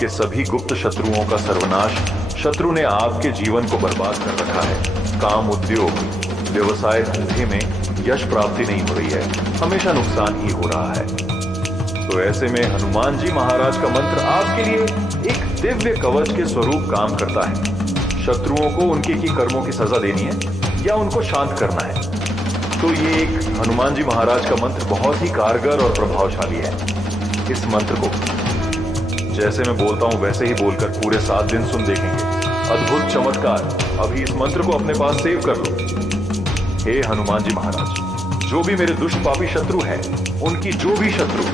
आपके सभी गुप्त शत्रुओं का सर्वनाश शत्रु ने आपके जीवन को बर्बाद कर रखा है। काम, उद्योग, व्यवसाय, धंधे में यश प्राप्ति नहीं हो रही है, हमेशा नुकसान ही हो रहा है। तो ऐसे में हनुमान जी महाराज का मंत्र आपके लिए एक दिव्य कवच के स्वरूप काम करता है। शत्रुओं को उनके की कर्मों की सजा देनी है या उनको शांत करना है, तो ये एक हनुमान जी महाराज का मंत्र बहुत ही कारगर और प्रभावशाली है। इस मंत्र को जैसे मैं बोलता हूं वैसे ही बोलकर पूरे 7 दिन सुन देखेंगे अद्भुत चमत्कार। अभी इस मंत्र को अपने पास सेव कर लो। हे हनुमान जी महाराज, जो भी मेरे दुष्ट पापी शत्रु हैं, उनकी जो भी शत्रु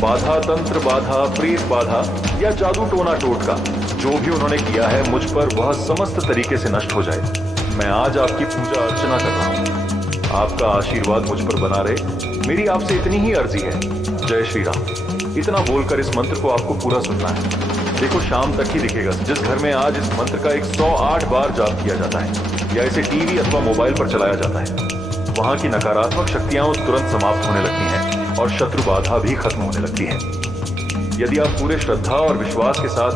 बाधा, तंत्र बाधा, प्रेत बाधा या जादू टोना टोटका जो भी उन्होंने किया है मुझ पर, वह समस्त तरीके से नष्ट हो जाए। मैं आज आपकी पूजा अर्चना कर रहा हूं। आपका आशीर्वाद मुझ पर बना रहे, मेरी आपसे इतनी ही अर्जी है। जय श्री राम। इतना बोलकर इस मंत्र को आपको पूरा सुनना है। देखो शाम तक ही दिखेगा। जिस घर में आज इस मंत्र का 108 बार जाप किया जाता है या इसे टीवी अथवा मोबाइल पर चलाया जाता है, वहां की नकारात्मक शक्तियां तुरंत समाप्त होने लगती हैं और शत्रु बाधा भी खत्म होने लगती है। यदि आप पूरे श्रद्धा और विश्वास के साथ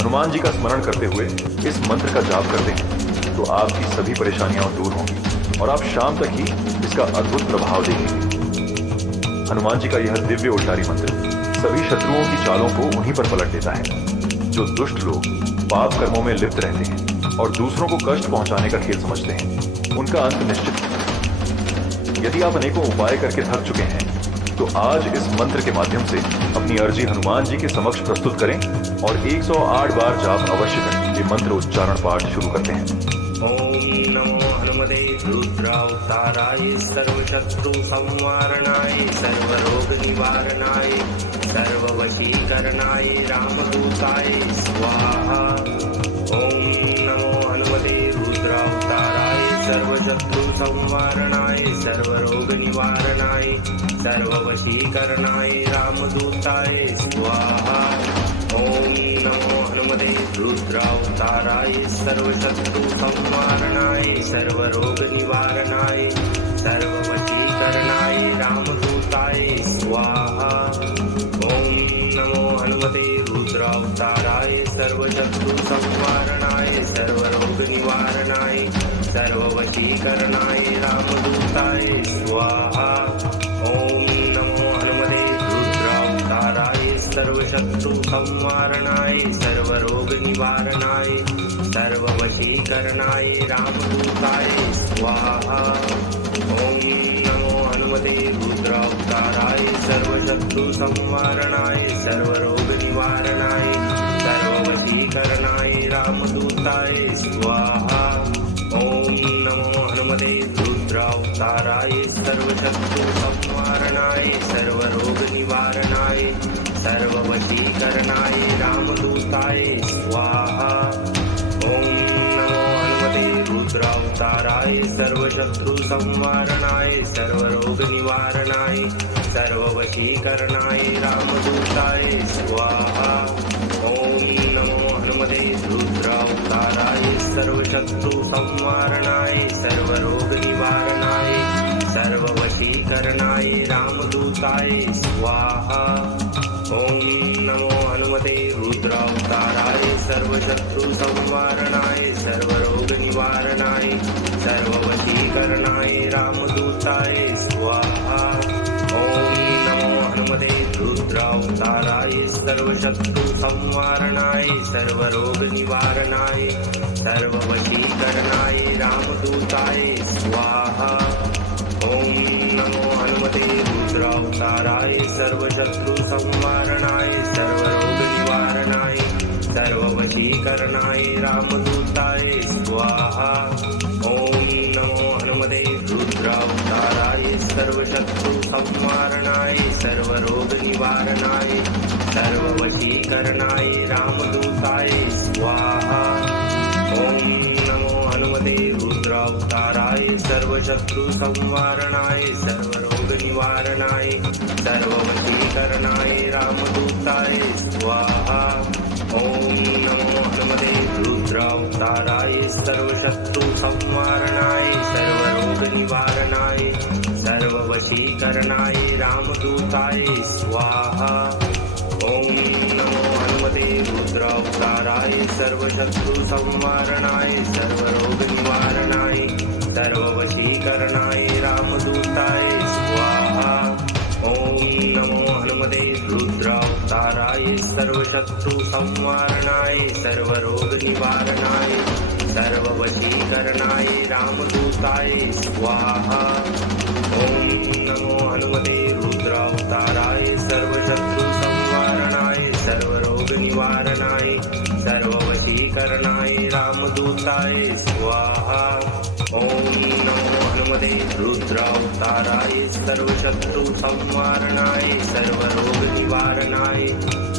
हनुमान जी का स्मरण करते हुए इस मंत्र का जाप करते हैं तो आपकी सभी परेशानियां दूर होंगी और आप शाम तक ही इसका अद्भुत प्रभाव देखेंगे। हनुमान जी का यह दिव्य उल्टारी मंत्र सभी शत्रुओं की चालों को उन्हीं पर पलट देता है। जो दुष्ट लोग पाप कर्मों में लिप्त रहते हैं और दूसरों को कष्ट पहुंचाने का खेल समझते हैं, उनका अंत निश्चित है। यदि आप अनेकों उपाय करके थक चुके हैं तो आज इस मंत्र के माध्यम से अपनी अर्जी हनुमान जी के समक्ष प्रस्तुत करें और 108 बार जाप अवश्य करें। ये मंत्र उच्चारण पाठ शुरू करते हैं। ओम नमो हनुमते रुद्रावताराय सर्वशत्रु संवारणाय सर्वरोग निवारणाय सर्ववशीकरणाय रामदूताय स्वाहा। ओम नमो हनुमते रुद्रावताराय सर्वशत्रु संवारणाय सर्वरोग निवारणाय सर्ववशीकरणाय रामदूताय स्वाहा। ओम नमो हनुमते रुद्रावताराय सर्वशत्रु संवारणाय सर्वरोग निवारणाय सर्ववशीकरणाय रामदूताय स्वाहा। ओम नमो हनुमते रुद्रावताराय सर्वशत्रु संवारणाय सर्वरोग निवारणाय सर्ववशीकरणाय रामदूताय स्वाहा। ओम नमो हनुमते रुद्रावताराय सर्वशत्रु संवारणाय सर्वरोग निवारणाय सर्ववशीकरणाय रामदूताय स्वाहा। ओम नमो हनुमते रुद्रावताराय सर्वशत्रु संवारणाय सर्वरोग निवारणाय सर्ववशीकरणाय रामदूताय स्वाहा। ओम नमो हनुमते रुद्रावताराय सर्वशत्रु संवारणाय सर्वरोग निवारणाय सर्ववशीकरणाय रामदूताय स्वाहा। ओम नमो हनुमते रुद्रावताराय सर्वशत्रु संवारणाय सर्वरोग निवारणाय सर्ववशीकरणाय रामदूताय स्वाहा। ओम नमो हनुमते रुद्रावताराय सर्वशत्रु संवारणाय सर्वरोग निवारणाय सर्ववशीकरणाय रामदूताय स्वाहा। ओम नमो हनुमते रुद्रावताराय सर्वशत्रु संवारणाय सर्वरोग निवारणाय सर्ववशीकरणाय रामदूताय स्वाहा। ओम नमो हनुमते रुद्रावताराय सर्वशत्रु संवारणाय सर्वरोग निवारणाय सर्ववशीकरणाय रामदूताय स्वाहा। ओम नमो हनुमते रुद्रावताराय सर्वशत्रु संवारणाय सर्वरोग निवारणाय सर्ववशीकरणाय रामदूताय स्वाहा। ओम नमो हनुमते रुद्रावताराय सर्वशत्रु संवारणाय सर्वरोग निवारणाय सर्ववशीकरणाय रामदूताय स्वाहा। ओम नमो हनुमते रुद्रावताराय सर्वशत्रु संवारणाय सर्वरोग निवारणाय सर्ववशीकरणाय रामदूताय स्वाहा। ओम नमो हनुमते रुद्रावताराय सर्वशत्रु संवारणाय सर्वरोग निवारणाय सर्ववशीकरणाय रामदूताय स्वाहा। ओम नमो हनुमते रुद्रावताराय सर्वशत्रुसंहारणाय सर्वरोगनिवारणाय सर्ववशीकरणाय रामदूताय स्वाहा। ॐ नमो हनुमते रुद्रावताराय सर्वशत्रुसंहारणाय सर्वरोगनिवारणाय सर्ववशीकरणाय रामदूताय स्वाहा। ॐ नमो हनुमते रुद्रावताराय सर्वशत्रुसंहारणाय सर्वरोगनिवारणाय सर्ववशीकरणाय रामदूताय स्वाहा। ॐ नमो हनुमते रुद्रावताराय सर्वशत्रुसंहारणाय सर्वरोगनिवारणाय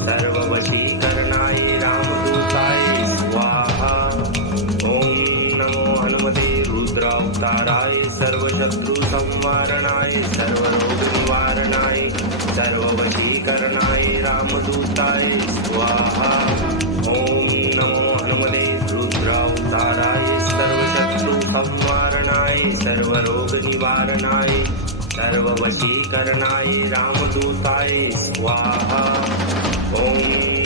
सर्ववशीकरणाय रामदूताय स्वाहा। ॐ नमो हनुमते रुद्रावताराय सर्वशत्रुसंहारणाय सर्वरोगनिवारणाय सर्ववशीकरणाय रामदूताय स्वाहा। ॐ नमो हनुमते रुद्रावताराय सर्वशत्रुसंहारणाय सर्वरोगनिवारणाय सर्ववशीकरणाय रामदूताय स्वाहा। ॐ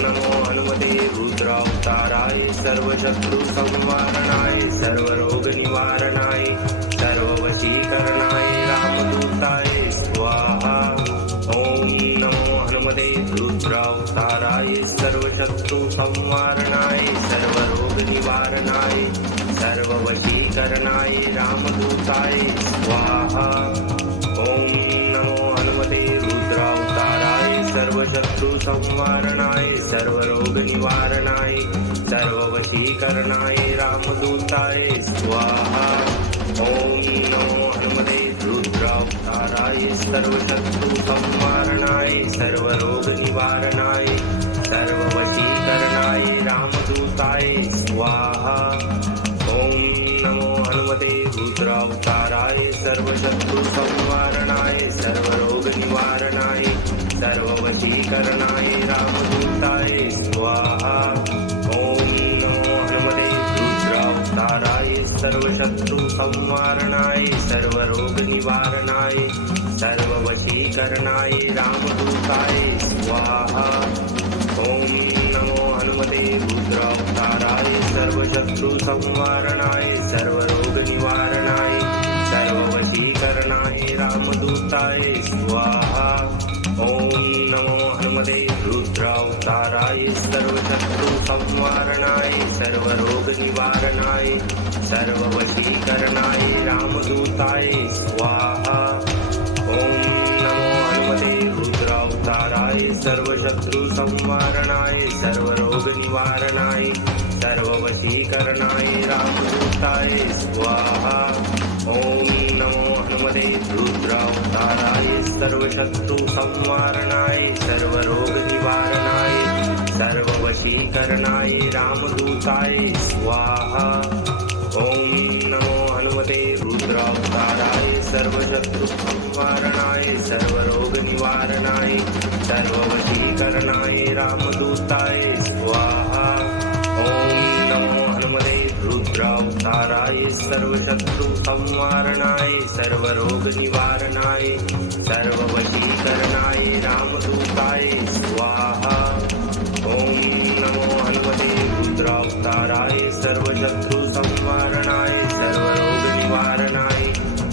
नमो हनुमते रुद्रावताराय सर्वशत्रुसंहारणाय सर्वरोगनिवारणाय सर्ववशीकरणाय रामदूताय स्वाहा। ॐ नमो हनुमते रुद्रावताराय सर्वशत्रुसंहारणाय सर्वरोगनिवारणाय सर्ववशीकरणाय रामदूताय स्वाहा। ॐ नमो हनुमते रुद्रावताराय सर्वशत्रुसंहारणाय सर्वरोगनिवारणाय सर्ववशीकरणाय रामदूताय स्वाहा। ॐ नमो हनुमते रुद्रावताराय सर्वशत्रुसंहारणाय सर्वरोगनिवारणाय सर्ववशीकरणाय रामदूताय स्वाहा। ॐ नमो हनुमते रुद्रावताराय सर्वशत्रुसंहारणाय सर्वरोगनिवारणाय सर्ववशीकरणाय रामदूताय स्वाहा। ॐ नमो हनुमते रुद्रावताराय सर्वशत्रुसंहारणाय सर्वरोगनिवारणाय सर्ववशीकरणाय रामदूताय स्वाहा। ॐ नमो हनुमते रुद्रावताराय सर्वशत्रुसंहारणाय सर्वरोगनिवारणाय सर्ववशीकरणाय रामदूताय स्वाहा। ॐ नमो हनुमते रुद्रावताराय सर्वशत्रुसंहारणाय सर्वरोगनिवारणाय सर्ववशीकरणाय रामदूताय स्वाहा। ॐ नमो हनुमते रुद्रावताराय सर्वशत्रुसंहारणाय सर्वरोगनिवारणाय सर्ववशीकरणाय रामदूताय स्वाहा। ॐ नमो हनुमते रुद्रावताराय सर्वशत्रुसंहारणाय सर्वरोगनिवारणाय सर्ववशीकरणाय रामदूताय स्वाहा। ॐ नमो हनुमते रुद्रावताराय सर्वशत्रुसंहारणाय सर्वरोगनिवारणाय सर्ववशीकरणाय रामदूताय स्वाहा। ॐ नमो हनुमते रुद्रावताराय सर्वशत्रुसंहारणाय सर्वरोगनिवारणाय सर्ववशीकरणाय रामदूताय स्वाहा। ॐ नमो हनुमते रुद्रावताराय सर्वशत्रुसंहारणाय सर्वरोगनिवारणाय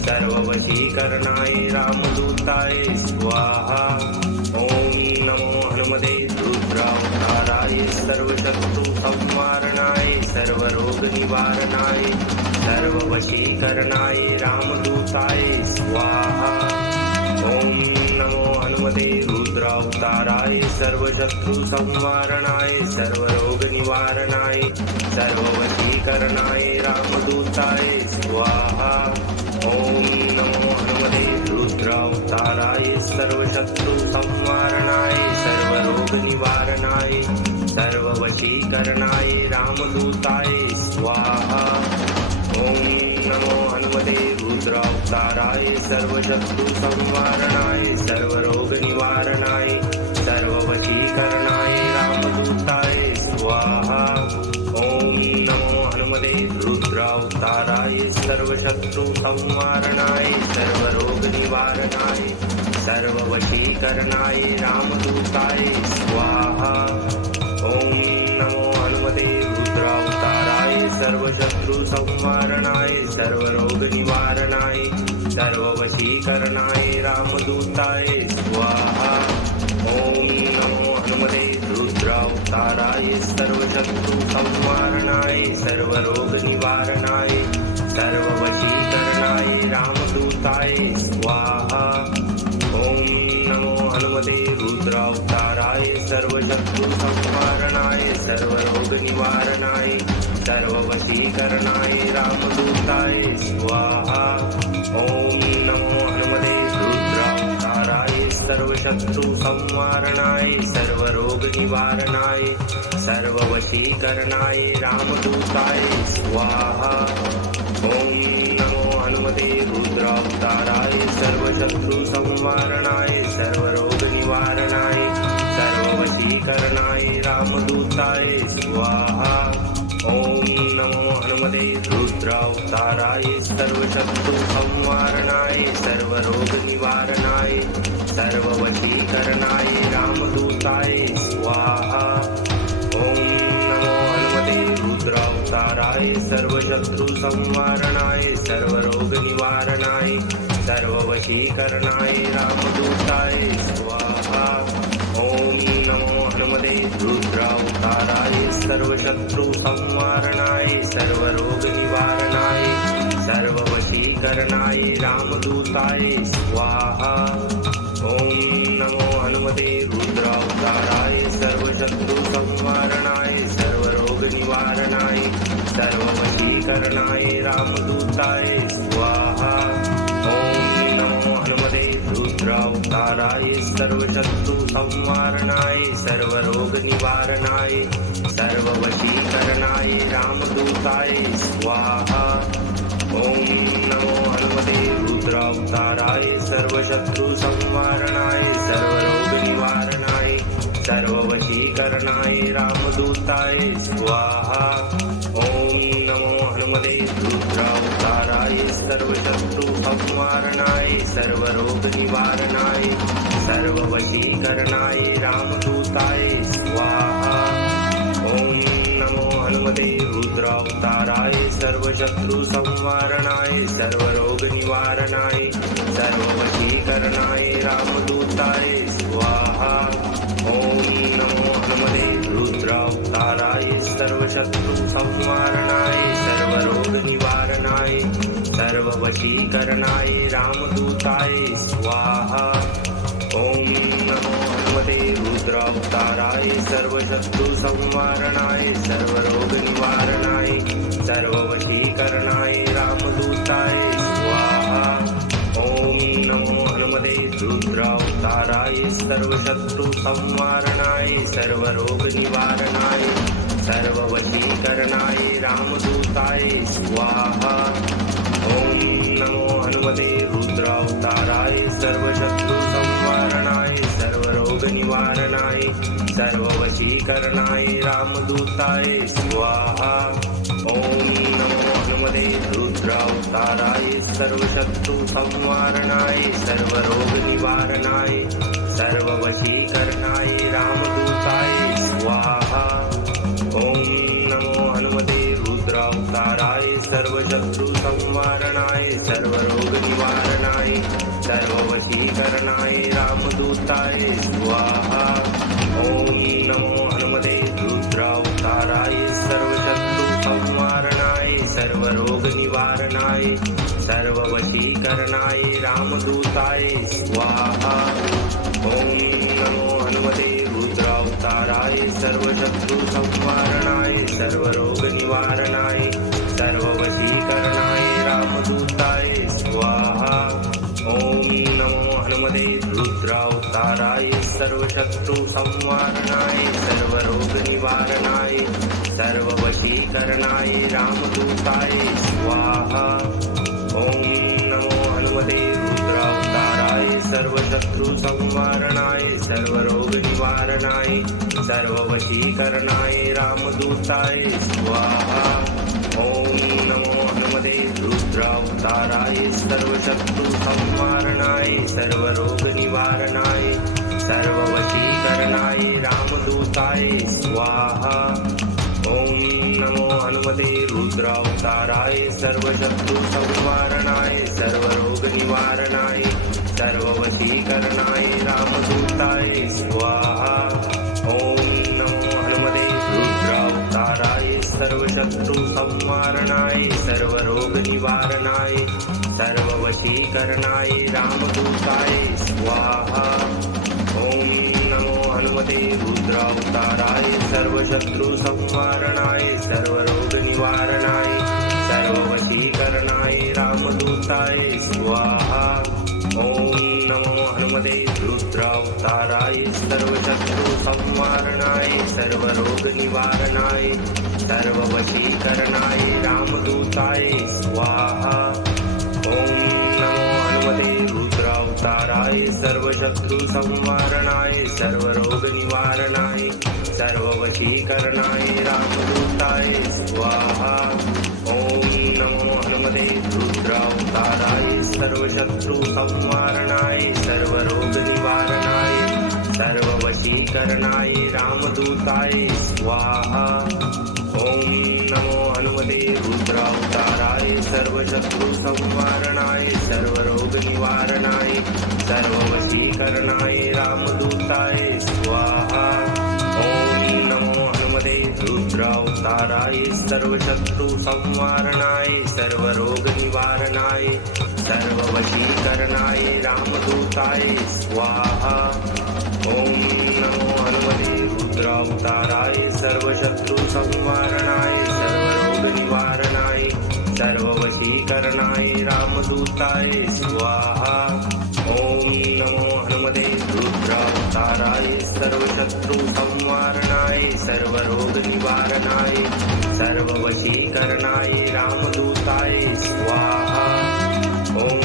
सर्ववशीकरणाय रामदूताय स्वाहा। ॐ नमो हनुमते रुद्रावताराय सर्वशत्रुसंहारणाय सर्वरोगनिवारणाय सर्ववशीकरणाय रामदूताय स्वाहा। ॐ नमो हनुमते रुद्रावताराय सर्वशत्रुसंहारणाय सर्वरोगनिवारणाय सर्ववशीकरणाय रामदूताय स्वाहा। ॐ नमो हनुमते रुद्रावताराय सर्वशत्रुसंहारणाय सर्वरोगनिवारणाय सर्ववशीकरणाय रामदूताय स्वाहा। ॐ नमो हनुमते रुद्रावताराय सर्वशत्रुसंहारणाय सर्वरोगनिवारणाय सर्ववशीकरणाय रामदूताय स्वाहा। ॐ नमो हनुमते रुद्रावताराय सर्वशत्रुसंहारणाय सर्वरोगनिवारणाय सर्ववशीकरणाय रामदूताय स्वाहा। ॐ सर्व शत्रु संवारणाय सर्व रोग निवारणाय सर्व वशीकरणाय रामदूताय स्वाहा। ओम नमो हनुमते रुद्रावताराय सर्व शत्रु संवारणाय सर्व रोग निवारणाय सर्व वशीकरणाय रामदूताय स्वाहा। ओम नमो हनुमते रुद्रावताराय सर्व शत्रु संवारणाय सर्व रोग निवारणाय सर्व वशीकरणाय रामदूताय स्वाहा। ओम नमो हनुमते रुद्रावताराय सर्व शत्रु संवारणाय सर्व रोग निवारणाय सर्व वशीकरणाय रामदूताय स्वाहा। ओम नमो हनुमते रुद्रावताराय सर्व शत्रु संवारणाय सर्व रोग निवारणाय सर्व वशीकरणाय रामदूताय स्वाहा। ओम नमो हनुमते रुद्रावताराय सर्व शत्रु संवारणाय सर्व रोग निवारणाय सर्व वशीकरणाय रामदूताय स्वाहा। ओम नमो हनुमते रुद्रावताराय सर्व शत्रु संवारणाय सर्व रोग निवारणाय सर्व वशीकरणाय रामदूताय स्वाहा। ओम नमो हनुमते रुद्रावताराय सर्व शत्रु संवारणाय सर्व रोग निवारणाय सर्व वशीकरणाय रामदूताय स्वाहा। ओम नमो हनुमते रुद्रावताराय सर्व शत्रु संवारणाय सर्व रोग निवारणाय सर्व वशीकरणाय रामदूताय स्वाहा। ओम नमो हनुमते रुद्रावताराय सर्व शत्रु संवारणाय सर्व रोग निवारणाय सर्व वशीकरणाय रामदूताय स्वाहा। ओम नमो हनुमते रुद्रावताराय सर्व शत्रु संवारणाय सर्व रोग निवारणाय सर्व वशीकरणाय रामदूताय स्वाहा। ओम नमो हनुमते रुद्रावताराय सर्व शत्रु संवारणाय सर्व रोग निवारणाय सर्व वशीकरणाय रामदूताय स्वाहा। ओम नमो हनुमते रुद्रावताराय सर्व शत्रु संवारणाय सर्व रोग निवारणाय सर्व वशीकरणाय रामदूताय स्वाहा। ओम नमो हनुमते रुद्रावताराय सर्व शत्रु संवारणाय सर्व रोग निवारणाय सर्व वशीकरणाय रामदूताय स्वाहा। ओम नमो हनुमते रुद्रावताराय सर्व शत्रु संवारणाय सर्व रोग निवारणाय सर्व वशीकरणाय रामदूताय स्वाहा। ओम नमो हनुमते रुद्रावताराय सर्व शत्रु संवारणाय सर्व रोग निवारणाय सर्व वशीकरणाय रामदूताय स्वाहा। ओम नमो हनुमते रुद्रावताराय सर्व शत्रु संवारणाय सर्व रोग निवारणाय सर्व वशीकरणाय रामदूताय स्वाहा। ओम नमो हनुमते रुद्रावताराय सर्व शत्रु संवारणाय सर्व रोग निवारणाय सर्व वशीकरणाय रामदूताय स्वाहा। ओम नमो हनुमते रुद्रावताराय सर्व शत्रु संवारणाय सर्व रोग निवारणाय सर्व वशीकरणाय रामदूताय स्वाहा। ओम नमो हनुमते रुद्रावताराय सर्व शत्रु संवारणाय सर्व रोग निवारणाय सर्व वशीकरणाय रामदूताय स्वाहा। ओम नमो हनुमते रुद्रावताराय सर्व शत्रु संवारणाय सर्व रोग निवारणाय सर्व वशीकरणाय रामदूताय स्वाहा। ओम नमो हनुमते रुद्रावताराय सर्व शत्रु संवारणाय सर्व रोग निवारणाय सर्व वशीकरणाय रामदूताय स्वाहा। ओम नमो हनुमते रुद्रावताराय सर्व शत्रु संवारणाय सर्व रोग निवारणाय सर्व वशीकरणाय रामदूताय स्वाहा। ओम नमो हनुमते रुद्रावताराय सर्व शत्रु संवारणाय सर्व रोग निवारणाय सर्व वशीकरणाय रामदूताय स्वाहा। ओम नमो हनुमते रुद्रावताराय सर्वशत्रु संवारणाय सर्वरोग निवारणाय सर्ववशीकरणाय रामदूताय स्वाहा। ओम नमो हनुमते रुद्रावताराय सर्वशत्रु संवारणाय सर्वरोग निवारणाय सर्ववशीकरणाय रामदूताय स्वाहा। ओम नमो हनुमते रुद्रावताराय सर्वशत्रु संवारणाय सर्वरोग निवारणाय सर्ववशीकरणाय रामदूताय स्वाहा। ओम नमो हनुमते रुद्रावताराय सर्वशत्रु संवारणाय सर्वरोग निवारणाय सर्ववशीकरणाय रामदूताय स्वाहा। ओम नमो हनुमते रुद्रावताराय सर्वशत्रु संवारणाय सर्वरोग निवारणाय सर्ववशीकरणाय रामदूताय स्वाहा। ओम नमो हनुमते रुद्रावताराय सर्वशत्रु संवारणाय सर्वरोग निवारणाय सर्ववशीकरणाय रामदूताय स्वाहा। ओम नमो हनुमते रुद्रावताराय सर्वशत्रु संवारणाय सर्वरोग निवारणाय सर्ववशीकरणाय रामदूताय स्वाहा। ओम नमो हनुमते रुद्रावताराय सर्वशत्रु संवारणाय सर्वरोग निवारणाय सर्ववशीकरणाय रामदूताय स्वाहा। ओम नमो हनुमते रुद्रावताराय सर्वशत्रु संवारणाय सर्वरोग निवारणाय सर्ववशीकरणाय रामदूताय स्वाहा। ओम नमो हनुमते रुद्रावताराय सर्वशत्रु संवारणाय सर्वरोग निवारणाय सर्ववशीकरणाय रामदूताय स्वाहा। ओम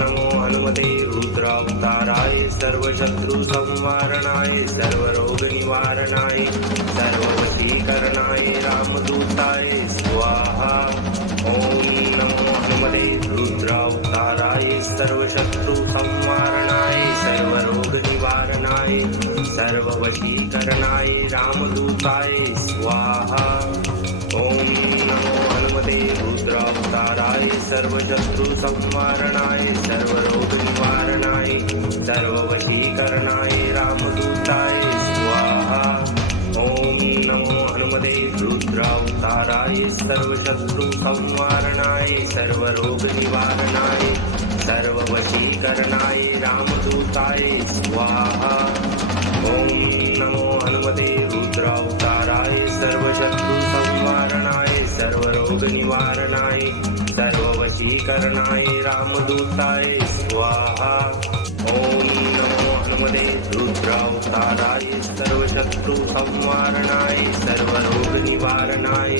नमो हनुमते रुद्रावताराय सर्वशत्रु संवारणाय सर्वरोग निवारणाय सर्ववशीकरणाय रामदूताय स्वाहा। ओम नमो हनुमते रुद्रावताराय सर्वशत्रु संवारणाय सर्वरोग निवारणाय सर्ववशीकरणाय रामदूताय स्वाहा। ओम नमो हनुमते रुद्रावताराय सर्वशत्रु संवारणाय सर्वरोग निवारणाय सर्ववशीकरणाय रामदूताय स्वाहा। ओम नमो हनुमते रुद्रावताराय सर्वशत्रु संवारणाय सर्वरोग निवारणाय सर्ववशीकरणाय रामदूताय स्वाहा। ओम नमो हनुमते रुद्रावताराय सर्वशत्रु संवारणाय सर्वरोग निवारणाय सर्ववशीकरणाय रामदूताय स्वाहा। ओम नमो हनुमते रुद्रावताराय सर्वशत्रु संवारणाय सर्वरोग निवारणाय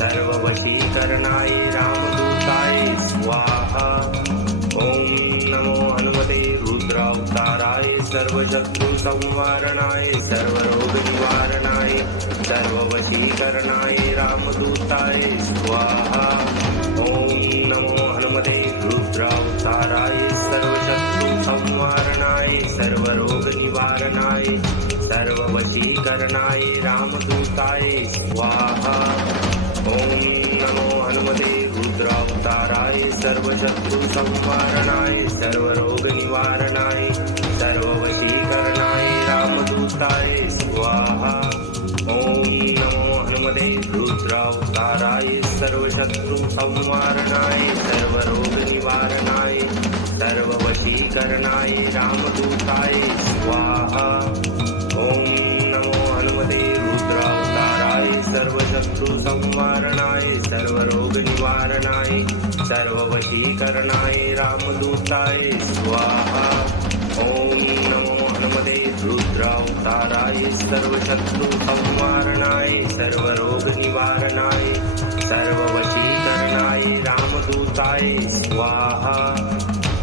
सर्ववशीकरणाय रामदूताय स्वाहा। ओम नमो हनुमते रुद्रावताराय सर्वशत्रु संवारणाय सर्वरोग निवारणाय सर्ववशीकरणाय रामदूताय स्वाहा। ओम नमो हनुमते रुद्रावताराय सर्वशत्रु संवारणाय सर्वरोग निवारणाय सर्ववशीकरणाय रामदूताय स्वाहा। ओम नमो हनुमते रुद्रावताराय सर्वशत्रु संवारणाय सर्वरोग निवारणाय सर्ववशीकरणाय रामदूताय स्वाहा। ओम नमो हनुमते रुद्रावताराय सर्वशत्रु संवारणाय सर्वरोग निवारणाय सर्ववशीकरणाय रामदूताय स्वाहा। ओम नमो हनुमते रुद्रावताराय सर्वशत्रु संवारणाय सर्वरोग निवारणाय सर्ववशीकरणाय रामदूताय स्वाहा। ओम नमो हनुमते रुद्रावताराय सर्वशत्रु संवारणाय सर्वरोग निवारणाय सर्ववशीकरणाय रामदूताय स्वाहा।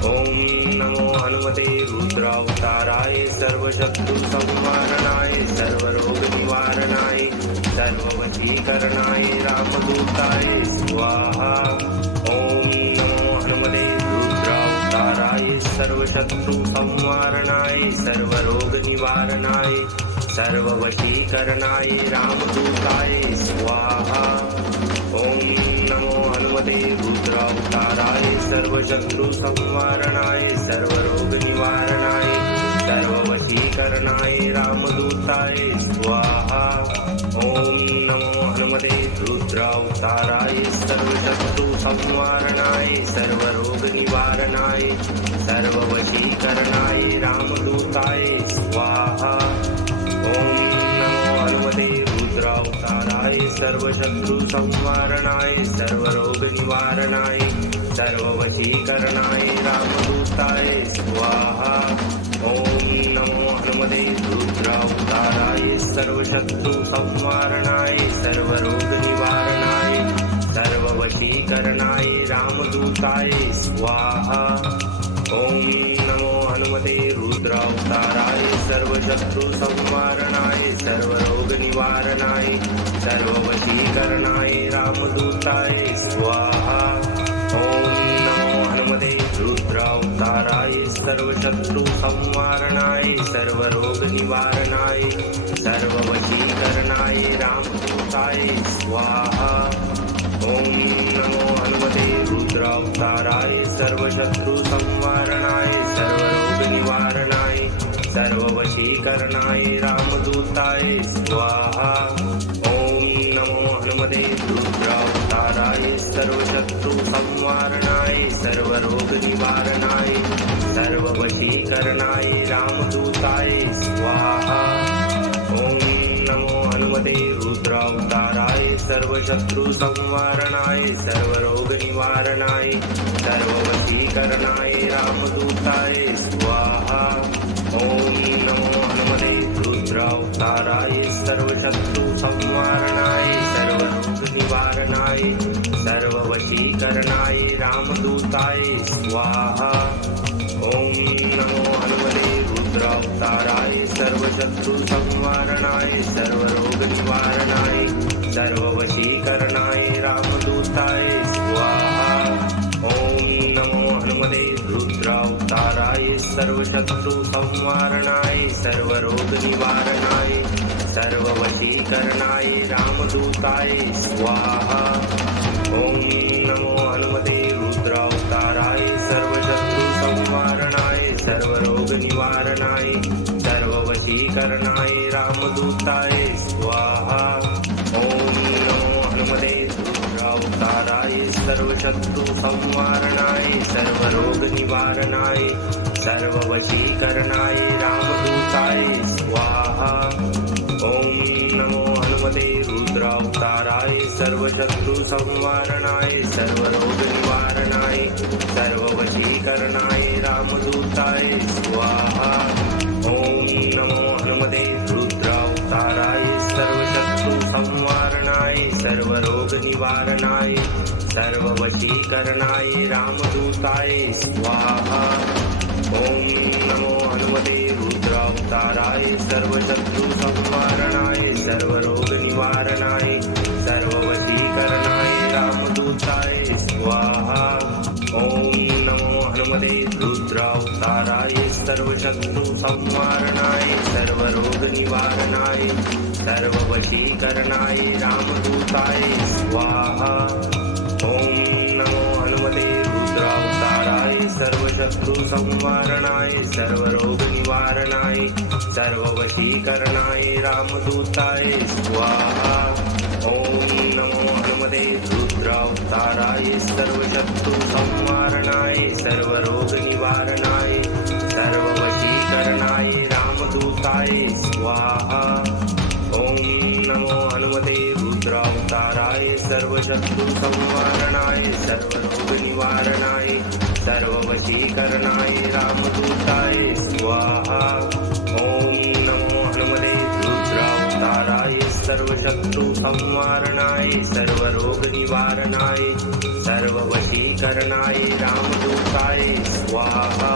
ओम नमो हनुमते रुद्रावताराय सर्वशत्रु संवारणाय सर्वरोग निवारणाय सर्ववशीकरणाय रामदूताय स्वाहा। ओम नमो हनुमते रुद्रावताराय सर्वशत्रु संवारणाय सर्वरोग निवारणाय सर्ववशीकरणाय रामदूताय स्वाहा। ओम सर्व शत्रु संवारणाय सर्व रोग निवारणाय सर्व वशीकरणाय रामदूताय स्वाहा। ओम नमो हनुमते रुद्रावताराय सर्व शत्रु संवारणाय सर्व रोग निवारणाय सर्व वशीकरणाय रामदूताय स्वाहा। ओम नमो हनुमते रुद्रावताराय सर्व शत्रु संवारणाय सर्व रोग निवारणाय सर्व वशीकरणाय रामदूताय स्वाहा। ओम नमो हनुमते रुद्रावताराय सर्व शत्रु संवारणाय सर्व रोग निवारणाय सर्व वशीकरणाय रामदूताय स्वाहा। ओम नमो हनुमते रुद्रावताराय सर्व शत्रु संवारणाय सर्व रोग निवारणाय सर्व वशीकरणाय रामदूताय स्वाहा। ओम नमो हनुमते रुद्रावताराय सर्व शत्रु संवारणाय सर्व रोग निवारणाय सर्व वशीकरणाय रामदूताय स्वाहा। ओम नमो हनुमते रुद्रावताराय सर्व शत्रु संवारणाय सर्व रोग निवारणाय सर्व वशीकरणाय रामदूताय स्वाहा। ओम नमो हनुमते रुद्रावताराय सर्व शत्रु संवारणाय सर्व रोग निवारणाय सर्व वशीकरणाय रामदूताय स्वाहा। ओम नमो हनुमते रुद्रावताराय सर्व शत्रु संवारणाय सर्व रोग निवारणाय सर्व वशीकरणाय रामदूताय स्वाहा। ओम नमो हनुमते रुद्रावताराय सर्व शत्रु संवारणाय सर्व रोग निवारणाय सर्व वशीकरणाय रामदूताय स्वाहा। ओम नमो हनुमते रुद्रावताराय सर्व शत्रु संवारणाय सर्व रोग निवारणाय सर्व वशीकरणाय रामदूताय स्वाहा। ओम नमो हनुमते रुद्रावताराय सर्व शत्रु संवारणाय सर्व रोग निवारणाय सर्व वशीकरणाय रामदूताय स्वाहा। ओम नमो हनुमते रुद्रावताराय सर्व शत्रु संवारणाय सर्व रोग निवारणाय सर्व वशीकरणाय रामदूताय स्वाहा। ओम नमो हनुमते रुद्रावताराय सर्व शत्रु संवारणाय सर्व रोग निवारणाय सर्व वशीकरणाय रामदूताय स्वाहा। ओम नमो हनुमते रुद्रावताराय सर्व शत्रु संवारणाय सर्व रोग निवारणाय सर्व वशीकरणाय रामदूताय स्वाहा। ओम नमो हनुमते रुद्रावताराय सर्व शत्रु संवारणाय सर्व रोग निवारणाय सर्व वशीकरणाय रामदूताय स्वाहा। ओम नमो हनुमते रुद्रावताराय सर्व शत्रु संवारणाय सर्व रोग निवारणाय सर्व वशीकरणाय रामदूताय स्वाहा। ओम नमो हनुमते रुद्रावताराय सर्व शत्रु संवारणाय सर्व रोग निवारणाय सर्व वशीकरणाय रामदूताय स्वाहा। ओम नमो हनुमते रुद्रावताराय सर्व शत्रु संवारणाय सर्व रोग निवारणाय सर्व वशीकरणाय रामदूताय स्वाहा। ओम नमो हनुमते रुद्रावताराय सर्व शत्रु संवारणाय सर्व रोग निवारणाय सर्व वशीकरणाय रामदूताय स्वाहा। ओम नमो हनुमते रुद्रावताराय सर्व शत्रु संवारणाय सर्व रोग निवारणाय सर्व वशीकरणाय रामदूताय स्वाहा। ओम नमो हनुमते रुद्रावताराय सर्व शत्रु संवारणाय सर्व रोग निवारणाय सर्व वशीकरणाय रामदूताय स्वाहा।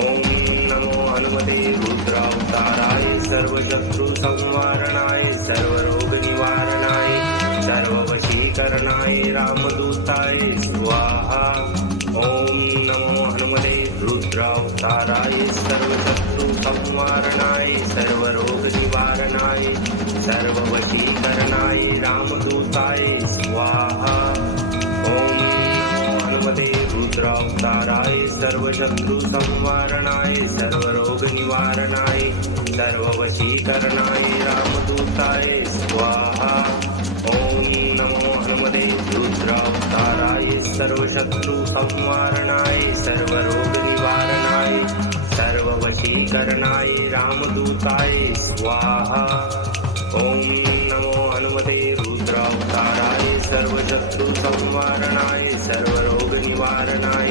ओम नमो हनुमते रुद्रावताराय सर्व शत्रु संवारणाय सर्व रोग निवारणाय सर्व वशीकरणाय रामदूताय स्वाहा। ओम नमो हनुमते रुद्रावताराय सर्व शत्रु संवारणाय सर्व रोग निवारणाय सर्व वशीकरणाय रामदूताय स्वाहा। ओम नमो हनुमते रुद्रावताराय सर्वशत्रु संवारणाय सर्वरोग निवारणाय सर्ववशीकरणाय रामदूताय स्वाहा। ओम नमो हनुमते रुद्रावताराय सर्वशत्रु संवारणाय सर्वरोग निवारणाय सर्ववशीकरणाय रामदूताय स्वाहा। ओम नमो हनुमते रुद्रावताराय सर्वशत्रु संवारणाय सर्वरोग निवारणाय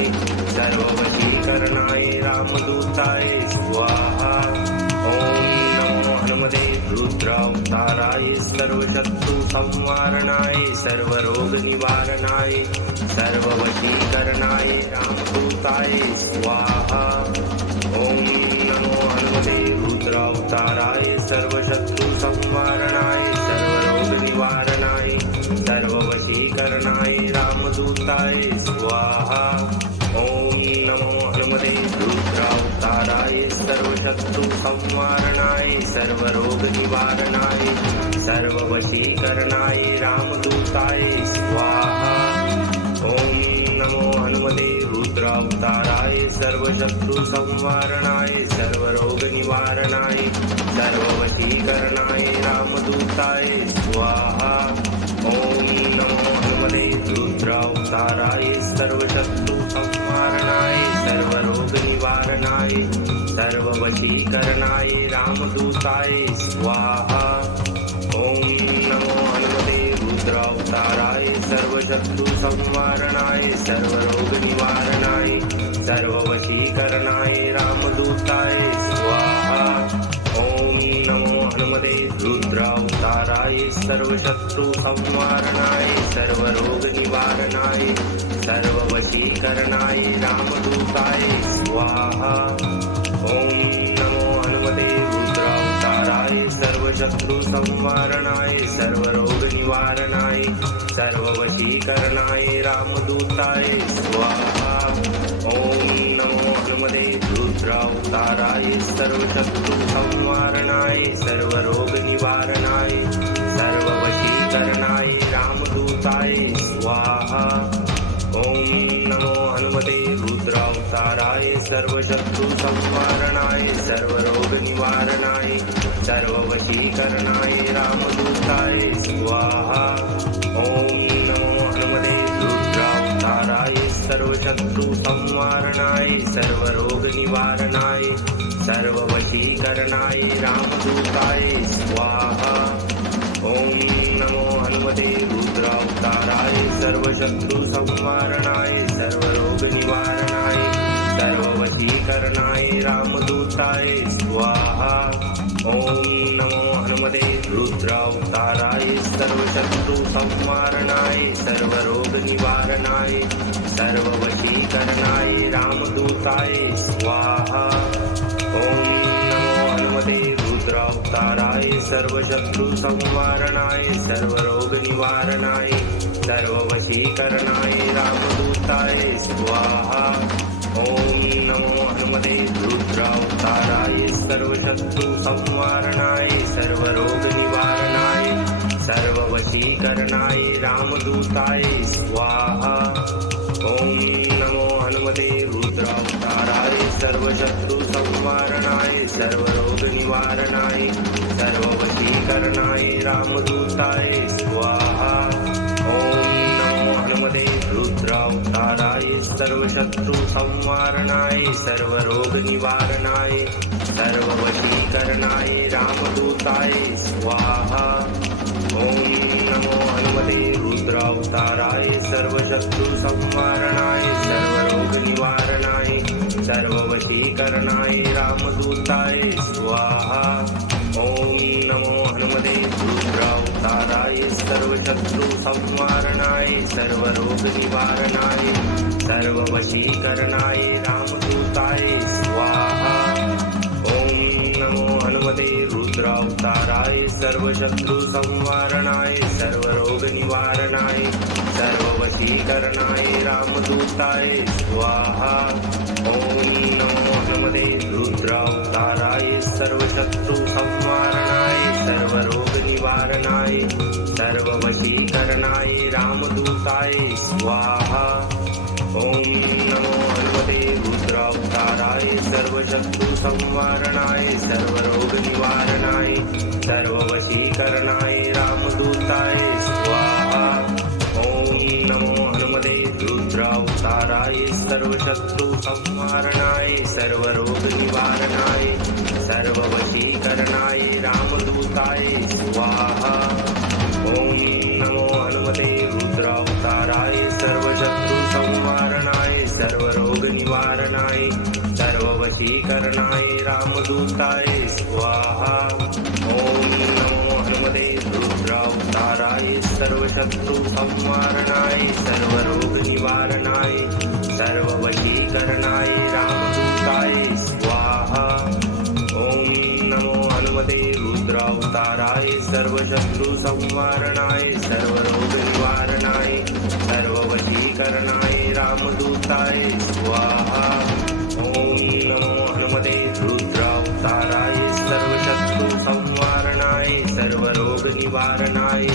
सर्ववशीकरणाय रामदूताय स्वाहा। ओम नमो हनुमते रुद्रावताराय सर्वशत्रु संवारणाय सर्वरोग निवारणाय सर्ववशीकरणाय रामदूताय स्वाहा। ओम नमो हनुमते रुद्रावताराय सर्वशत्रु संवारणाय सर्वरोग निवारणाय सर्ववशीकरणाय रामदूताय स्वाहा। ओम नमो हनुमते रुद्रावताराय सर्वशत्रु संवारणाय सर्वरोग निवारणाय सर्ववशीकरणाय रामदूताय स्वाहा। ओम नमो हनुमते रुद्रावताराय सर्वशत्रु संवारणाय सर्वरोग निवारणाय सर्ववशीकरणाय रामदूताय स्वाहा। ओम नमो हनुमते रुद्रावताराय सर्वशत्रु संवारणाय सर्वरोग निवारणाय सर्ववशीकरणाय रामदूताय स्वाहा। ओम नमो हनुमते रुद्रावताराय सर्वशत्रु संवारणाय सर्वरोग निवारणाय सर्ववशीकरणाय रामदूताय स्वाहा। ओम नमो हनुमते रुद्रावताराय सर्वशत्रु संवारणाय सर्वरोग निवारणाय सर्ववशीकरणाय रामदूताय स्वाहा। ओम नमो हनुमते रुद्रावताराय सर्वशत्रु संवारणाय सर्वरोग निवारणाय सर्ववशीकरणाय रामदूताय स्वाहा। ओम नमो हनुमते रुद्रावताराय सर्वशत्रु संवारणाय सर्वरोग निवारणाय सर्ववशीकरणाय रामदूताय स्वाहा। ओम नमो हनुमते रुद्रावताराय सर्वशत्रु संवारणाय सर्वरोग निवारणाय सर्ववशीकरणाय रामदूताय स्वाहा। ओम नमो हनुमते रुद्रावताराय सर्वशत्रु संवारणाय सर्वरोग निवारणाय सर्ववशीकरणाय रामदूताय स्वाहा। ओम नमो हनुमते रुद्रावताराय सर्वशत्रु संवारणाय सर्वरोग निवारणाय सर्ववशीकरणाय रामदूताय स्वाहा। ओम नमो हनुमते रुद्रावताराय सर्वशत्रु संवारणाय सर्वरोग निवारणाय सर्ववशीकरणाय रामदूताय स्वाहा। ओम नमो हनुमते रुद्रावताराय सर्वशत्रु संवारणाय सर्वरोग निवारणाय सर्ववशीकरणाय रामदूताय स्वाहा। ओम नमो हनुमते रुद्रावताराय सर्वशत्रु संवारणाय सर्वरोग निवारणाय सर्ववशीकरणाय रामदूताय स्वाहा। ओम नमो हनुमते रुद्रावताराय सर्वशत्रु संवारणाय सर्वरोग निवारणाय सर्ववशीकरणाय रामदूताय स्वाहा। ओम नमो हनुमते रुद्रावताराय सर्वशत्रु संवारणाय सर्वरोग निवारणाय सर्ववशीकरणाय रामदूताय स्वाहा। ओम नमो हनुमते रुद्रावताराय सर्वशत्रु संवारणाय सर्वरोग निवारणाय सर्ववशीकरणाय रामदूताय स्वाहा। ओम नमो हनुमते रुद्रावताराय सर्वशत्रु संवारणाय सर्वरोग निवारणाय सर्ववशीकरणाय रामदूताय स्वाहा। ओम नमो हनुमते रुद्रावताराय सर्वशत्रु संवारणाय सर्वरोग निवारणाय सर्ववशीकरणाय रामदूताय स्वाहा। ओम नमो हनुमते रुद्रावताराय सर्वशत्रु संवारणाय सर्वरोग निवारणाय सर्ववशीकरणाय रामदूताय स्वाहा। ओम नमो सर्वदूताराय सर्वशत्रु संवारणाय सर्वरोग निवारणाय सर्ववशीकरणाय रामदूताय स्वाहा। ओम नमो हनुमते रुद्रावताराय सर्वशत्रु संवारणाय सर्वरोग निवारणाय सर्ववशीकरणाय रामदूताय स्वाहा। ओम नमो हनुमते रुद्रावताराय सर्वशत्रु संवारणाय सर्वरोग निवारणाय सर्ववशीकरणाय रामदूताय स्वाहा। ओम नमो हनुमते रुद्रावताराय सर्वशत्रु संवारणाय सर्वरोग निवारणाय सर्ववशीकरणाय रामदूताय स्वाहा। ओम नमो हनुमते रुद्रावताराय सर्वशत्रु संवारणाय सर्वरोग निवारणाय सर्ववशीकरणाय रामदूताय स्वाहा। ओम नमो हनुमते रुद्रावताराय सर्वशत्रु संवारणाय सर्वरोग निवारणाय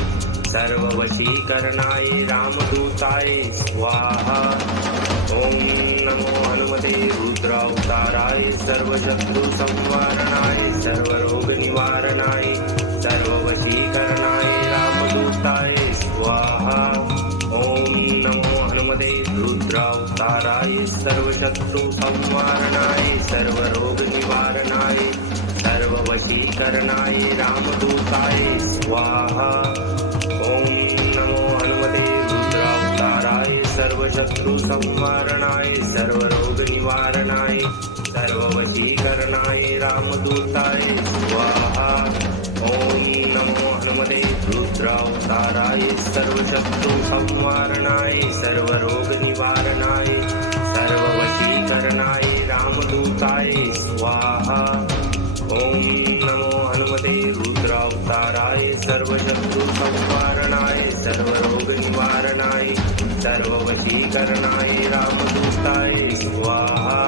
सर्ववशीकरणाय रामदूताय स्वाहा। ओम नमो हनुमते रुद्रावताराय सर्वशत्रु संवारणाय सर्वरोग निवारणाय सर्ववशीकरणाय रामदूताय स्वाहा। ओम नमो हनुमते रुद्रावताराय सर्वशत्रु संवारणाय सर्वरोग निवारणाय सर्ववशीकरणाय रामदूताय स्वाहा। ओम नमो हनुमते रुद्रावताराय सर्वशत्रु संवारणाय सर्वरोग निवारणाय सर्ववशीकरणाय रामदूताय स्वाहा। ओम नमो हनुमते रुद्रावताराय सर्वशत्रु संवारणाय सर्वरोग निवारणाय सर्ववशीकरणाय रामदूताय स्वाहा। ओम नमो हनुमते रुद्रावताराय सर्वशत्रु संवारणाय सर्वरोग निवारणाय सर्ववशीकरणाय रामदूताय स्वाहा।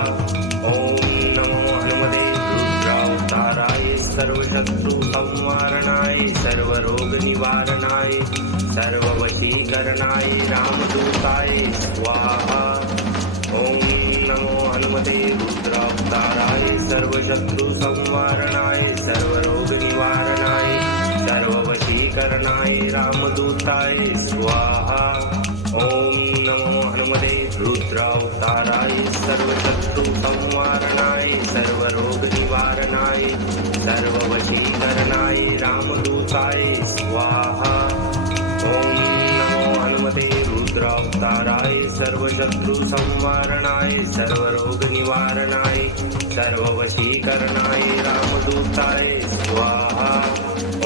ओम नमो हनुमते रुद्रावताराय सर्वशत्रु संवारणाय सर्वरोग निवारणाय सर्ववशीकरणाय रामदूताय स्वाहा। ओम नमो हनुमते रुद्रावताराय सर्वशत्रु संवारणाय सर्वरोग निवारणाय सर्ववशीकरणाय रामदूताय स्वाहा। ओम नमो हनुमते रुद्रावताराय सर्वशत्रु संवारणाय सर्वरोग निवारणाय सर्ववशीकरणाय रामदूताय स्वाहा। ओम नमो हनुमते रुद्रावताराय सर्वशत्रु संवारणाय सर्वरोग निवारणाय सर्ववशीकरणाय रामदूताय स्वाहा।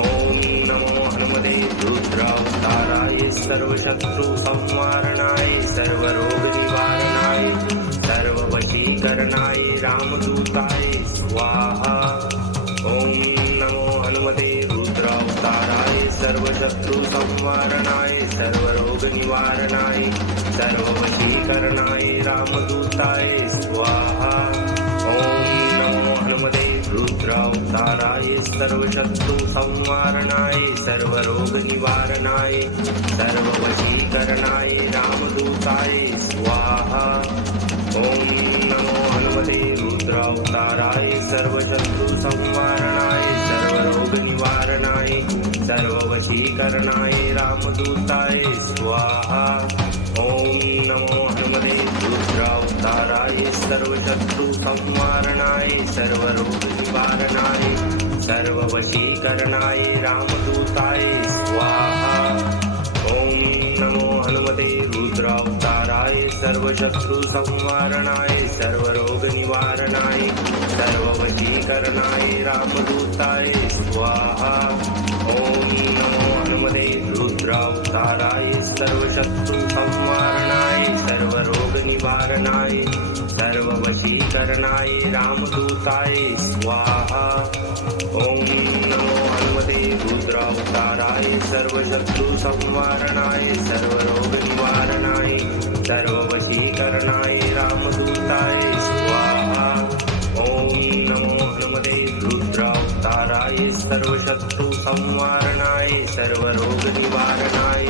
ओम नमो हनुमते रुद्रावताराय सर्वशत्रु संवारणाय सर्वरोग निवारणाय सर्ववशीकरणाय रामदूताय स्वाहा। ओम नमो हनुमते रुद्रावताराय सर्वशत्रु संवारणाय सर्वरोग निवारणाय सर्ववशीकरणाय रामदूताय स्वाहा। ओम नमो हनुमते रुद्रावताराय सर्वशत्रु संवारणाय सर्वरोग निवारणाय सर्ववशीकरणाय रामदूताय स्वाहा। ओम नमो हनुमते रुद्रावताराय सर्वशत्रु संवारणाय सर्वरोग निवारणाय सर्ववशीकरणाय रामदूताय स्वाहा। ओम नमो हनुमते रुद्रावताराय सर्वशत्रु संवारणाय सर्वरोग निवारणाय सर्ववशीकरणाय रामदूताय स्वाहा। ओम नमो हनुमते रुद्रावताराय सर्वशत्रु संवारणाय सर्वरोग निवारणाय सर्ववशीकरणाय रामदूताय स्वाहा। ओम नमो हनुमते रुद्रावताराय सर्वशत्रु संवारणाय सर्वरोग निवारणाय सर्ववशीकरणाय रामदूताय स्वाहा। ओम नमो हनुमते रुद्रावताराय सर्वशत्रु संवारणाय सर्वरोग निवारणाय सर्ववशीकरणाय रामदूताय स्वाहा। ओम नमो हनुमते रुद्रावताराय सर्वशत्रु संवारणाय सर्वरोग निवारणाय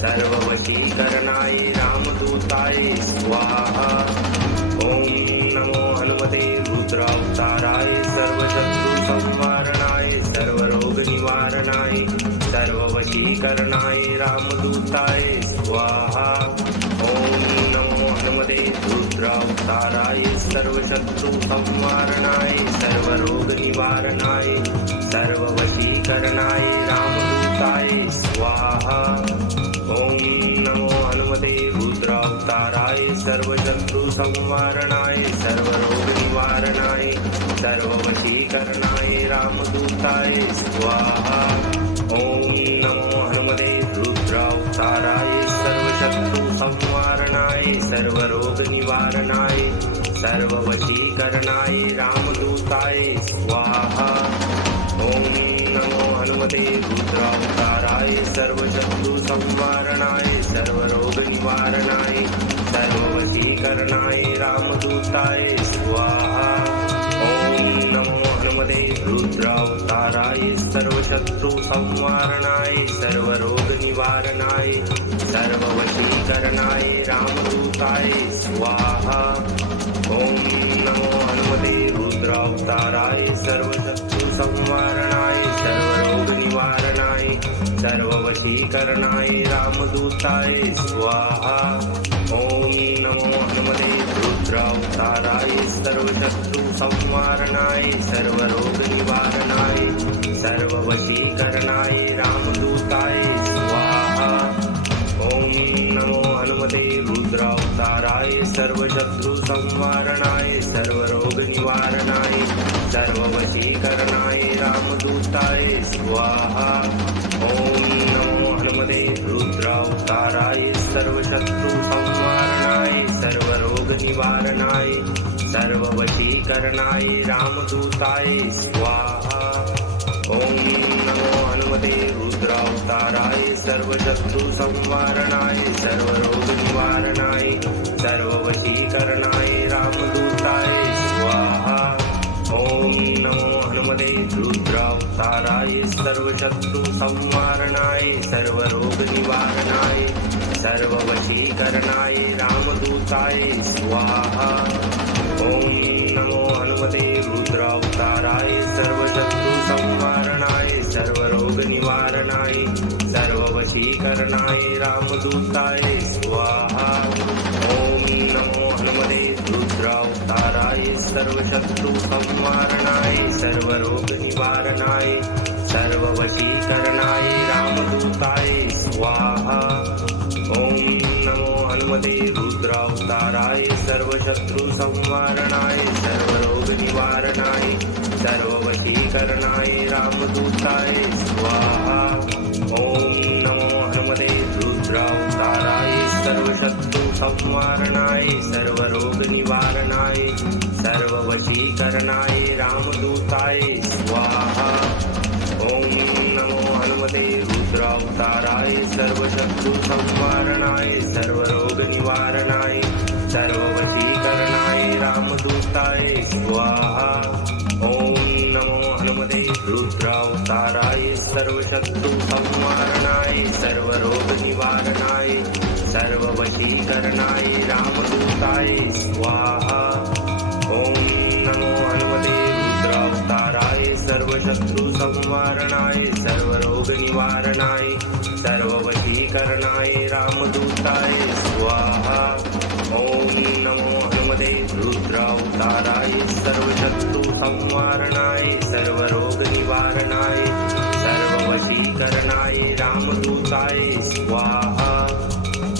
सर्ववशीकरणाय रामदूताय स्वाहा। ओम नमो हनुमते हनुमते रुद्रावताराय सर्वशत्रु संवारणाय सर्वरोग निवारणाय सर्ववशीकरणाय रामदूताय स्वाहा। ओम नमो हनुमते रुद्रावताराय सर्वशत्रु संवारणाय सर्वरोग निवारणाय सर्ववशीकरणाय रामदूताय स्वाहा। ओम नमो हनुमते रुद्रावताराय सर्वशत्रु संवारणाय सर्वरोग निवारणाय सर्ववशीकरणाय रामदूताय स्वाहा। ओम नमो हनुमते रुद्रावताराय सर्वशत्रु संवारणाय सर्वरोग निवारणाय सर्ववशीकरणाय रामदूताय स्वाहा। ओम नमो हनुमते रुद्रावताराय सर्वशत्रु संवारणाय सर्वरोग निवारणाय सर्ववशीकरणाय रामदूताय स्वाहा। ओम नमो हनुमते रुद्रावताराय सर्वशत्रु संवारणाय सर्वरोग निवारणाय सर्ववशीकरणाय रामदूताय स्वाहा। ओम नमो हनुमते रुद्रावताराय सर्वशत्रु संवारणाय सर्वरोग निवारणाय सर्ववशीकरणाय रामदूताय स्वाहा। ओम नमो हनुमते रुद्रावताराय सर्वशत्रु संवारणाय सर्वरोग निवारणाय सर्ववशीकरणाय रामदूताय स्वाहा। ओम नमो हनुमते रुद्रावताराय सर्वशत्रु संवारणाय सर्वरोग निवारणाय सर्ववशीकरणाय रामदूताय स्वाहा। ओम नमो हनुमते रुद्रावताराय सर्वशत्रु संवारणाय सर्वरोग निवारणाय सर्ववशीकरणाय रामदूताय स्वाहा। ओम नमो हनुमते रुद्रावताराय सर्वशत्रु संवारणाय सर्वरोग निवारणाय सर्ववशीकरणाय रामदूताय स्वाहा। ओम नमो हनुमते रुद्रावताराय सर्वशत्रु संवारणाय सर्वरोग निवारणाय सर्ववशीकरणाय रामदूताय स्वाहा। ओम नमो हनुमते रुद्रावताराय सर्वशत्रु संवारणाय सर्वरोग निवारणाय सर्ववशीकरणाय रामदूताय स्वाहा। ओम नमो हनुमते रुद्रावताराय सर्वशत्रु संवारणाय सर्वरोग निवारणाय सर्ववशीकरणाय रामदूताय स्वाहा। ओम नमो हनुमते रुद्रावताराय सर्वशत्रु संवारणाय सर्वरोग निवारणाय सर्ववशीकरणाय रामदूताय स्वाहा। ओम नमो हनुमते रुद्रावताराय सर्वशत्रु संवारणाय सर्वरोग निवारणाय सर्ववशीकरणाय रामदूताय स्वाहा। ओम नमो हनुमते रुद्रावताराय सर्वशत्रु संवारणाय सर्वरोग निवारणाय सर्ववशीकरणाय रामदूताय स्वाहा। ओम नमो हनुमते रुद्रावताराय सर्वशत्रु संवारणाय सर्वरोग निवारणाय सर्ववशीकरणाय रामदूताय स्वाहा। ओम नमो हनुमते रुद्रावताराय सर्वशत्रु संवारणाय सर्वरोग निवारणाय सर्ववशीकरणाय रामदूताय स्वाहा। ओम नमो हनुमते रुद्रावताराय सर्वशत्रु संवारणाय सर्वरोग निवारणाय सर्ववशीकरणाय रामदूताय स्वाहा।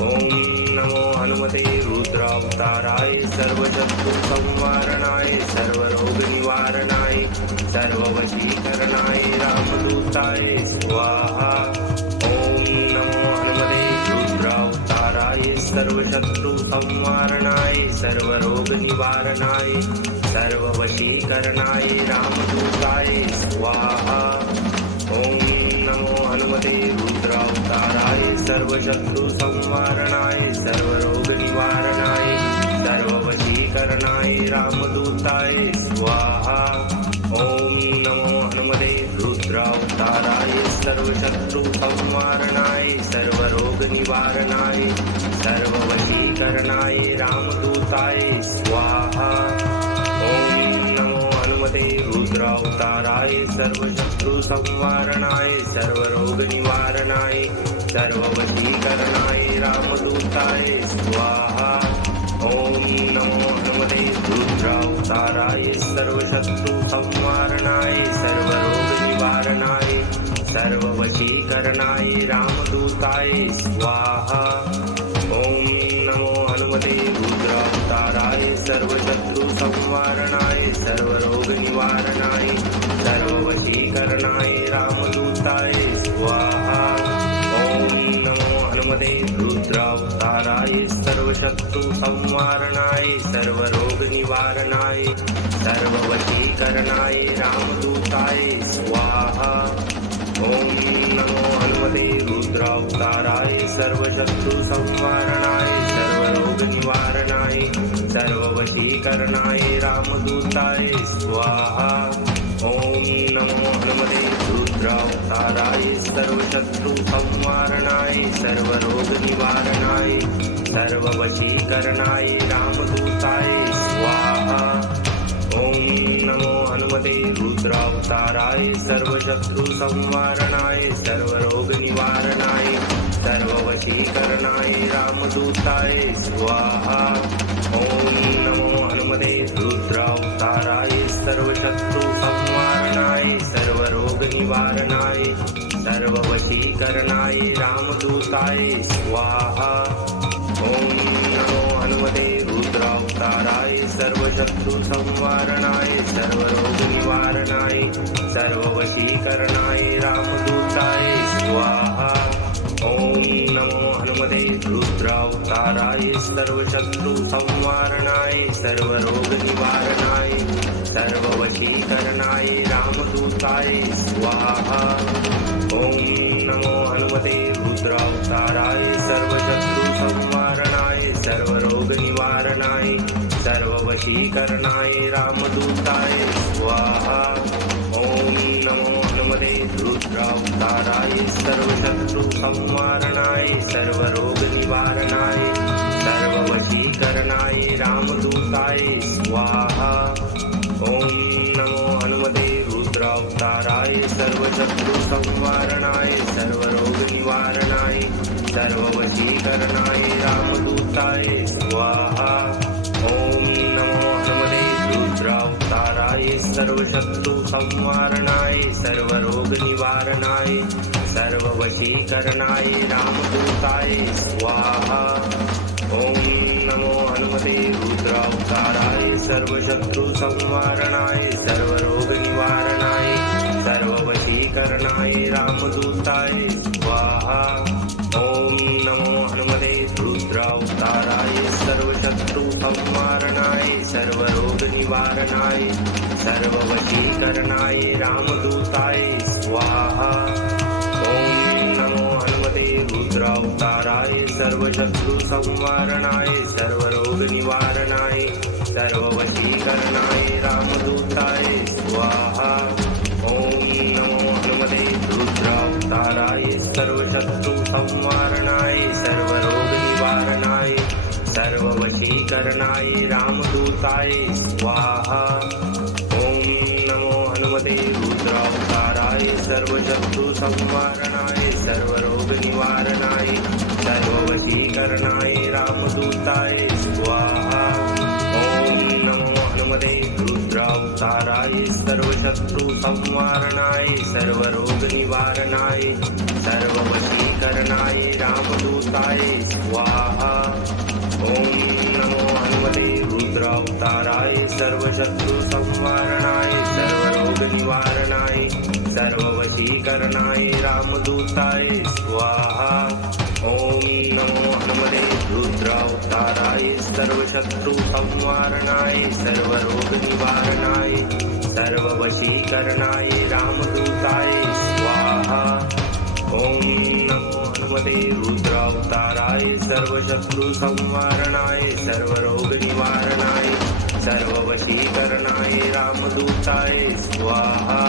ओम नमो हनुमते रुद्रावताराय सर्वशत्रु संवारणाय सर्वरोग निवारणाय सर्ववशीकरणाय रामदूताय स्वाहा। ओम नमो हनुमते रुद्रावताराय सर्वशत्रु संवारणाय सर्वरोग निवारणाय सर्ववशीकरणाय रामदूताय स्वाहा। ओम नमो हनुमते रुद्रावताराय सर्वशत्रु संवारणाय सर्वरोग निवारणाय सर्ववशीकरणाय रामदूताय स्वाहा। ओम नमो हनुमते रुद्रावताराय सर्वशत्रु संवारणाय सर्वरोग निवारणाय सर्ववशीकरणाय रामदूताय स्वाहा। ओम रुद्रावताराय सर्वशत्रु संवारणाय सर्वरोग निवारणाय सर्ववशीकरणाय रामदूताय स्वाहा। ओम नमो हनुमते रुद्रावताराय सर्वशत्रु संवारणाय सर्वरोग निवारणाय सर्ववशीकरणाय रामदूताय स्वाहा। ओम नमो हनुमते रुद्रावताराय सर्वशत्रु संवारणाय सर्वरोग निवारणाय सर्ववशीकरणाय रामदूताय स्वाहा। ओम नमो हनुमते रुद्रावताराय सर्वशत्रु संवारणाय सर्वरोग निवारणाय सर्ववशीकरणाय रामदूताय स्वाहा। ओम नमो हनुमते रुद्रावताराय सर्वशत्रु संवारणाय सर्वरोग निवारणाय सर्ववशीकरणाय रामदूताय स्वाहा। ओम नमो हनुमते रुद्रावताराय सर्वशत्रु संवारणाय सर्वरोग निवारणाय सर्ववशीकरणाय रामदूताय स्वाहा। ओम नमो हनुमते रुद्रावताराय सर्वशत्रु संवारणाय सर्वरोग निवारणाय सर्ववशीकरणाय रामदूताय स्वाहा। ओम नमो हनुमते रुद्रावताराय सर्वशत्रु संवारणाय सर्वरोग निवारणाय सर्ववशीकरणाय रामदूताय स्वाहा। ओम नमो हनुमते रुद्रावताराय सर्वशत्रु संवारणाय सर्वरोग निवारणाय सर्ववशीकरणाय रामदूताय स्वाहा। ओम नमो हनुमते रुद्रावताराय सर्वशत्रु संवारणाय सर्वरोग निवारणाय सर्ववशीकरणाय रामदूताय स्वाहा। ओम नमो हनुमते रुद्रावताराय सर्वशत्रु संवारणाय सर्वरोग निवारणाय सर्ववशीकरणाय रामदूताय स्वाहा। ओम नमो हनुमते रुद्रावताराय सर्वशत्रु संवारणाय सर्वरोग निवारणाय सर्ववशीकरणाय रामदूताय स्वाहा। ओम नमो हनुमते रुद्रावताराय सर्वशत्रु संवारणाय सर्वरोग निवारणाय सर्ववशीकरणाय रामदूताय स्वाहा। ओम नमो हनुमते रुद्रावताराय सर्वशत्रु संवारणाय सर्वरोग निवारणाय सर्ववशीकरणाय रामदूताय स्वाहा। ओम नमो हनुमते रुद्रावताराय सर्वशत्रु संवारणाय सर्वरोग निवारणाय सर्ववशीकरणाय रामदूताय स्वाहा। ओम नमो हनुमते रुद्रावताराय सर्वशत्रु संवारणाय सर्वरोग निवारणाय सर्ववशीकरणाय रामदूताय स्वाहा। ओम नमो हनुमते रुद्रावताराय सर्वशत्रु संवारणाय सर्वरोग निवारणाय सर्ववशीकरणाय रामदूताय स्वाहा। ओम नमो हनुमते रुद्रावताराय सर्वशत्रु संवारणाय सर्वरोग निवारणाय सर्ववशीकरणाय रामदूताय स्वाहा। ओम नमो हनुमते रुद्रावताराय सर्वशत्रु संवारणाय सर्वरोग निवारणाय सर्ववशीकरणाय रामदूताय स्वाहा। ओम नमो हनुमते रुद्रावताराय सर्वशत्रु संवारणाय सर्वरोग निवारणाय सर्ववशीकरणाय रामदूताय स्वाहा। ओम नमो हनुमते रुद्रावताराय सर्वशत्रु संवारणाय सर्वरोग निवारणाय सर्ववशीकरणाय रामदूताय स्वाहा। ओम नमो हनुमते रुद्रावताराय सर्वशत्रु संवारणाय सर्वरोग निवारणाय सर्ववशीकरणाय रामदूताय स्वाहा। ओम नमो हनुमते रुद्रावताराय सर्वशत्रु संवारणाय सर्वरोग निवारणाय सर्ववशीकरणाय रामदूताय स्वाहा।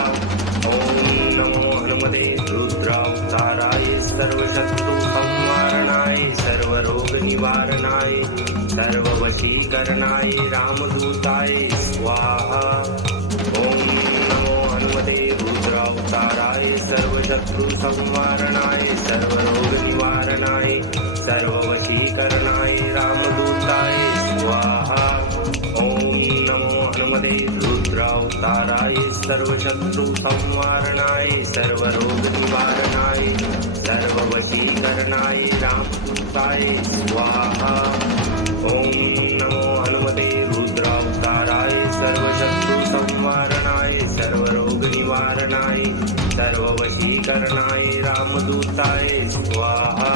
ओम नमो हनुमते रुद्रावताराय सर्वशत्रु संवारणाय सर्वरोग निवारणाय सर्ववशीकरणाय रामदूताय स्वाहा। ओम नमो रुद्रावताराय सर्वशत्रु संवारणाय सर्वरोग निवारणाय सर्ववशीकरणाय रामदूताय स्वाहा ओम नमो हनुमते रुद्रावताराय सर्वशत्रु संवारणाय सर्वरोग निवारणाय सर्ववशीकरणाय रामदूताय स्वाहा ओम नमो हनुमते रुद्रावताराय सर्वशत्रु संवारणाय सर्वरोग निवारणाय सर्ववशीकरणाय रामदूताय स्वाहा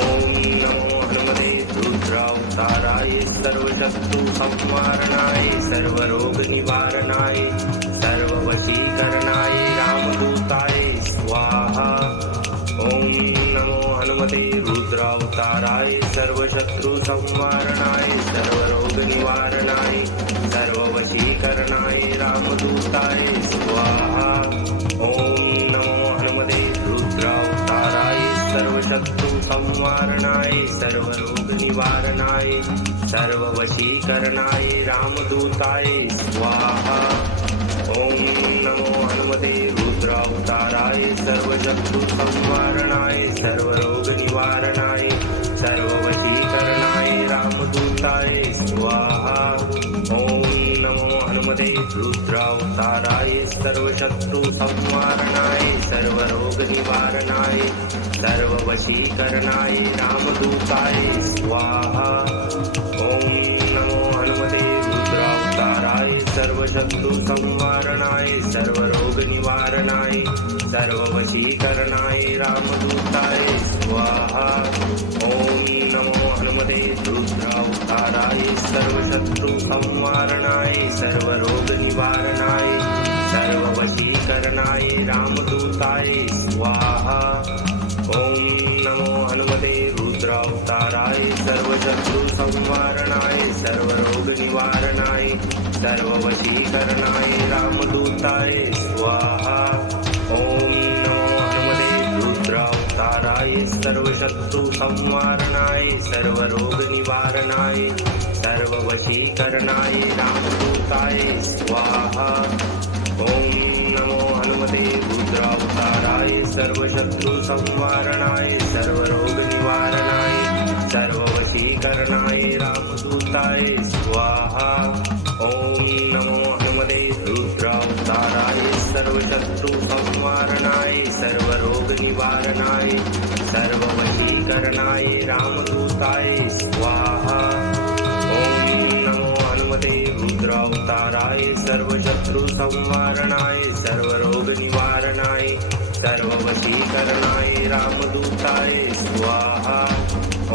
ओम नमो हनुमते रुद्रावताराय सर्वशत्रु संवारणाय सर्वरोग निवारणाय सर्ववशीकरणाय रामदूताय स्वाहा ओम नमो हनुमते रुद्रावताराय सर्वशत्रु संवारणाय सर्वरोग निवारणाय सर्ववशीकरणाय रामदूताय स्वाहा ओम नमो हनुमते रुद्रावताराय सर्वशत्रु संवारणाय सर्वरोग निवारणाय सर्ववशीकरणाय रामदूताय स्वाहा ओम नमो हनुमते रुद्रावताराय सर्वशत्रु संवारणाय सर्वरोग निवारणाय सर्ववशीकरणाय रामदूताय स्वाहा ओम नमो हनुमते रुद्रावताराय सर्वशत्रु संवारणाय सर्वरोग निवारणाय सर्ववशीकरणाय रामदूताय स्वाहा ओम नमो हनुमते रुद्रावताराय सर्वशत्रु संवारणाय सर्वरोग निवारणाय सर्ववशीकरणाय रामदूताय स्वाहा ओम नमो हनुमते रुद्रावताराय सर्वशत्रु संवारणाय सर्वरोग निवारणाय सर्ववशीकरणाय रामदूताय स्वाहा ओम नमो हनुमते रुद्रावताराय सर्वशत्रु संवारणाय सर्वरोग निवारणाय सर्ववशीकरणाय रामदूताय स्वाहा ओम नमो हनुमते रुद्रावताराय सर्वशत्रु संवारणाय सर्वरोग निवारणाय सर्ववशीकरणाय रामदूताय स्वाहा ओम नमो हनुमते रुद्रावताराय सर्वशत्रु संवारणाय सर्वरोग निवारणाय सर्ववशीकरणाय रामदूताय स्वाहा ओम नमो हनुमते रुद्रावताराय सर्वशत्रु संवारणाय सर्वरोग निवारणाय सर्ववशीकरणाय रामदूताय स्वाहा ओम नमो हनुमते रुद्रावताराय सर्वशत्रु संवारणाय सर्वरोग निवारणाय सर्ववशीकरणाय रामदूताय स्वाहा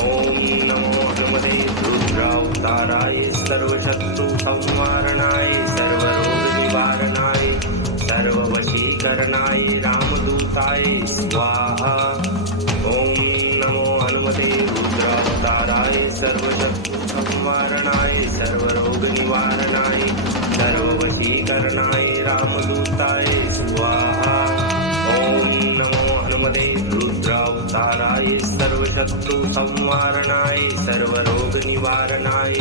ओम नमो हनुमते रुद्रावताराय सर्वशत्रु संवारणाय सर्वरोग निवारणाय सर्ववशीकरणाय रामदूताय स्वाहा ओम नमो हनुमते रुद्रावताराय सर्वशत्रु संवारणाय सर्वरोग निवारणाय सर्ववशीकरणाय रामदूताय स्वाहा ओम नमो हनुमते रुद्रावताराय सर्वशत्रु संवारणाय सर्वरोग निवारणाय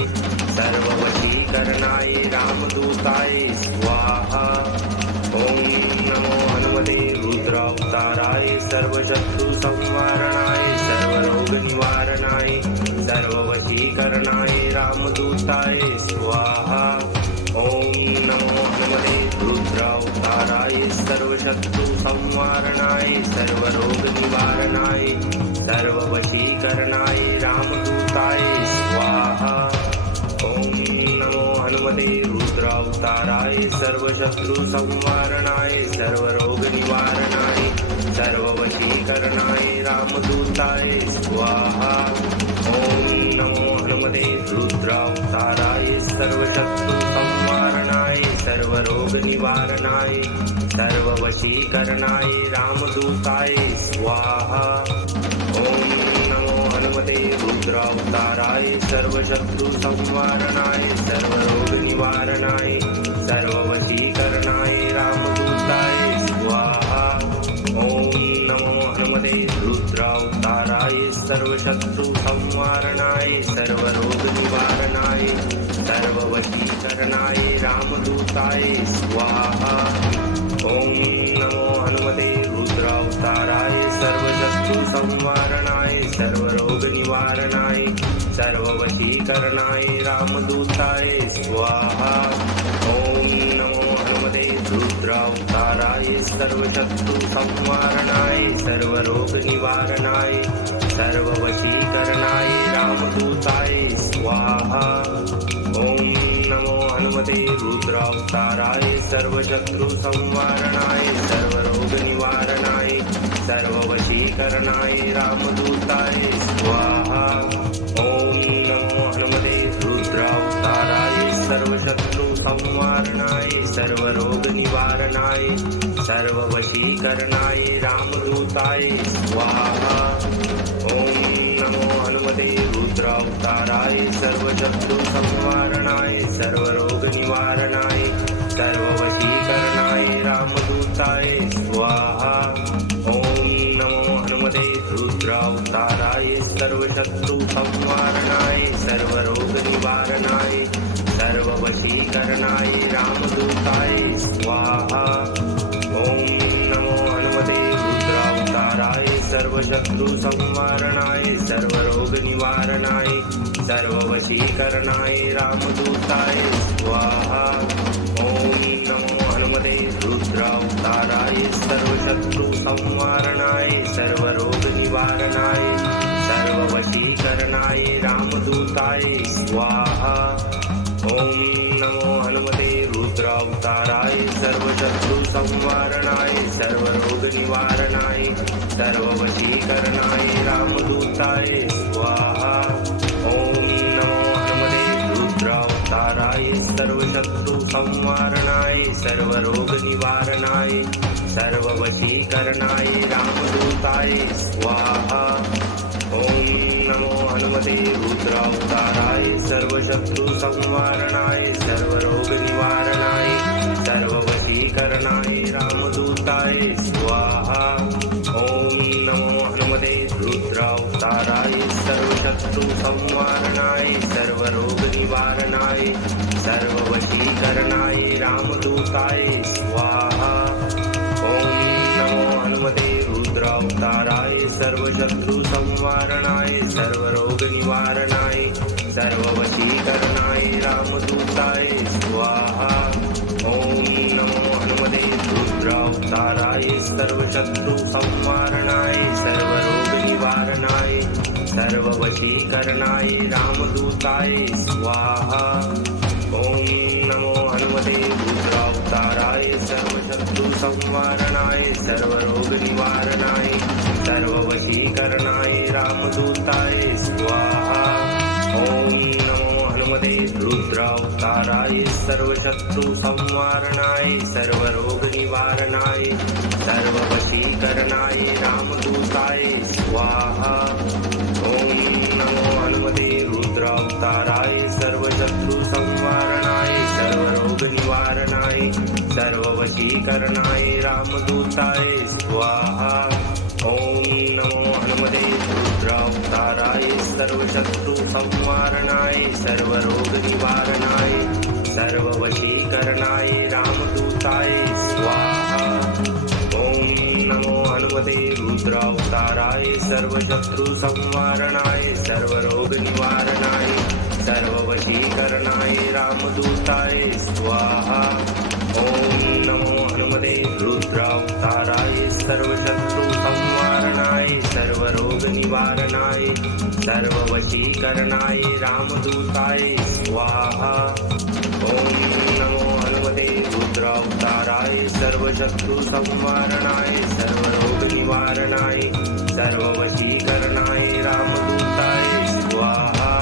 सर्ववशीकरणाय रामदूताय स्वाहा ओम नमो हनुमते रुद्रावताराय सर्वशत्रु संवारणाय सर्वरोग निवारणाय सर्ववशीकरणाय रामदूताय स्वाहा ओम नमो हनुमते रुद्रावताराय सर्वशत्रु संवारणाय सर्वरोग निवारणाय सर्ववशीकरणाय रामदूताय स्वाहा ओम नमो हनुमते रुद्रावताराय सर्वशत्रु संवारणाय सर्वरोग निवारणाय सर्ववशीकरणाय रामदूताय स्वाहा ओम नमो हनुमते रुद्रावताराय सर्वशत्रु संवारणाय सर्वरोग निवारणाय सर्ववशीकरणाय रामदूताय स्वाहा ओम नमो हनुमते रुद्रावताराय सर्वशत्रु संवारणाय सर्वरोग निवारणाय सर्ववशीकरणाय रामदूताय स्वाहा ओम नमो हनुमते रुद्रावताराय सर्वशत्रु संवारणाय सर्वरोग निवारणाय सर्ववशीकरणाय रामदूताय स्वाहा ओम नमो सर्वशत्रु संवारणाय सर्वरोग निवारणाय सर्ववशीकरणाय रामदूताय स्वाहा। ओम नमो हनुमते रुद्रावताराय सर्वशत्रु संवारणाय सर्वरोग निवारणाय सर्ववशीकरणाय रामदूताय स्वाहा। ओम नमो हनुमते रुद्रावताराय सर्वशत्रु संवारणाय सर्वरोग निवारणाय सर्ववशीकरणाय रामदूताय स्वाहा। ओम नमो हनुमते रुद्रावताराय सर्वशत्रु संवारणाय सर्वरोग निवारणाय सर्ववशीकरणाय रामदूताय स्वाहा। ओम नमो हनुमते रुद्रावताराय सर्वशत्रु संवारणाय सर्वरोग निवारणाय सर्ववशीकरणाय रामदूताय स्वाहा। ओम नमो हनुमते रुद्रावताराय सर्वशत्रु संवारणाय सर्वरोग निवारणाय सर्ववशीकरणाय रामदूताय स्वाहा। ओम नमो हनुमते रुद्रावताराय सर्वशत्रु संवारणाय सर्वरोग निवारणाय सर्ववशीकरणाय रामदूताय स्वाहा। ओम नमो हनुमते रुद्रावताराय सर्वशत्रु संवारणाय सर्वरोग निवारणाय सर्ववशीकरणाय रामदूताय स्वाहा। ओम नमो हनुमते रुद्रावताराय सर्वशत्रु संवारणाय सर्वरोग निवारणाय सर्ववशीकरणाय रामदूताय स्वाहा। ओम नमो हनुमते रुद्रावताराय सर्वशत्रु संवारणाय सर्वरोग निवारणाय सर्ववशीकरणाय रामदूताय स्वाहा। ओम नमो हनुमते रुद्रावताराय सर्वशत्रु संवारणाय सर्वरोग निवारणाय सर्ववशीकरणाय रामदूताय स्वाहा। ओम नमो हनुमते रुद्रावताराय सर्वशत्रु संवारणाय सर्वरोग निवारणाय सर्ववशीकरणाय रामदूताय स्वाहा। ओम नमो हनुमते रुद्रावताराय सर्वशत्रु संवारणाय सर्वरोग निवारणाय सर्ववशीकरणाय रामदूताय स्वाहा। ओम नमो हनुमते रुद्रावताराय सर्वशत्रु संवारणाय सर्वरोग निवारणाय सर्ववशीकरणाय रामदूताय स्वाहा। ओम नमो हनुमते रुद्रावताराय सर्वशत्रु संवारणाय सर्वरोग निवारणाय सर्ववशीकरणाय रामदूताय स्वाहा। ओम नमो हनुमते रुद्रावताराय सर्वशत्रु संवारणाय सर्वरोग निवारणाय सर्ववशीकरणाय रामदूताय स्वाहा। ओम नमो हनुमते रुद्रावताराय सर्वशत्रु संवारणाय सर्वरोग निवारणाय सर्ववशीकरणाय रामदूताय स्वाहा। ओम नमो हनुमते रुद्रावताराय सर्वशत्रु संवारणाय सर्वरोग निवारणाय सर्ववशीकरणाय रामदूताय स्वाहा। ओम नमो हनुमते रुद्रावताराय सर्वशत्रु संवारणाय सर्वरोग निवारणाय सर्ववशीकरणाय रामदूताय स्वाहा। ओम नमो हनुमते रुद्रावताराय सर्वशत्रु संवारणाय सर्वरोग निवारणाय सर्ववशीकरणाय रामदूताय स्वाहा। ओम नमो हनुमते रुद्रावताराय सर्वशत्रु संवारणाय सर्वरोग निवारणाय सर्ववशीकरणाय रामदूताय स्वाहा।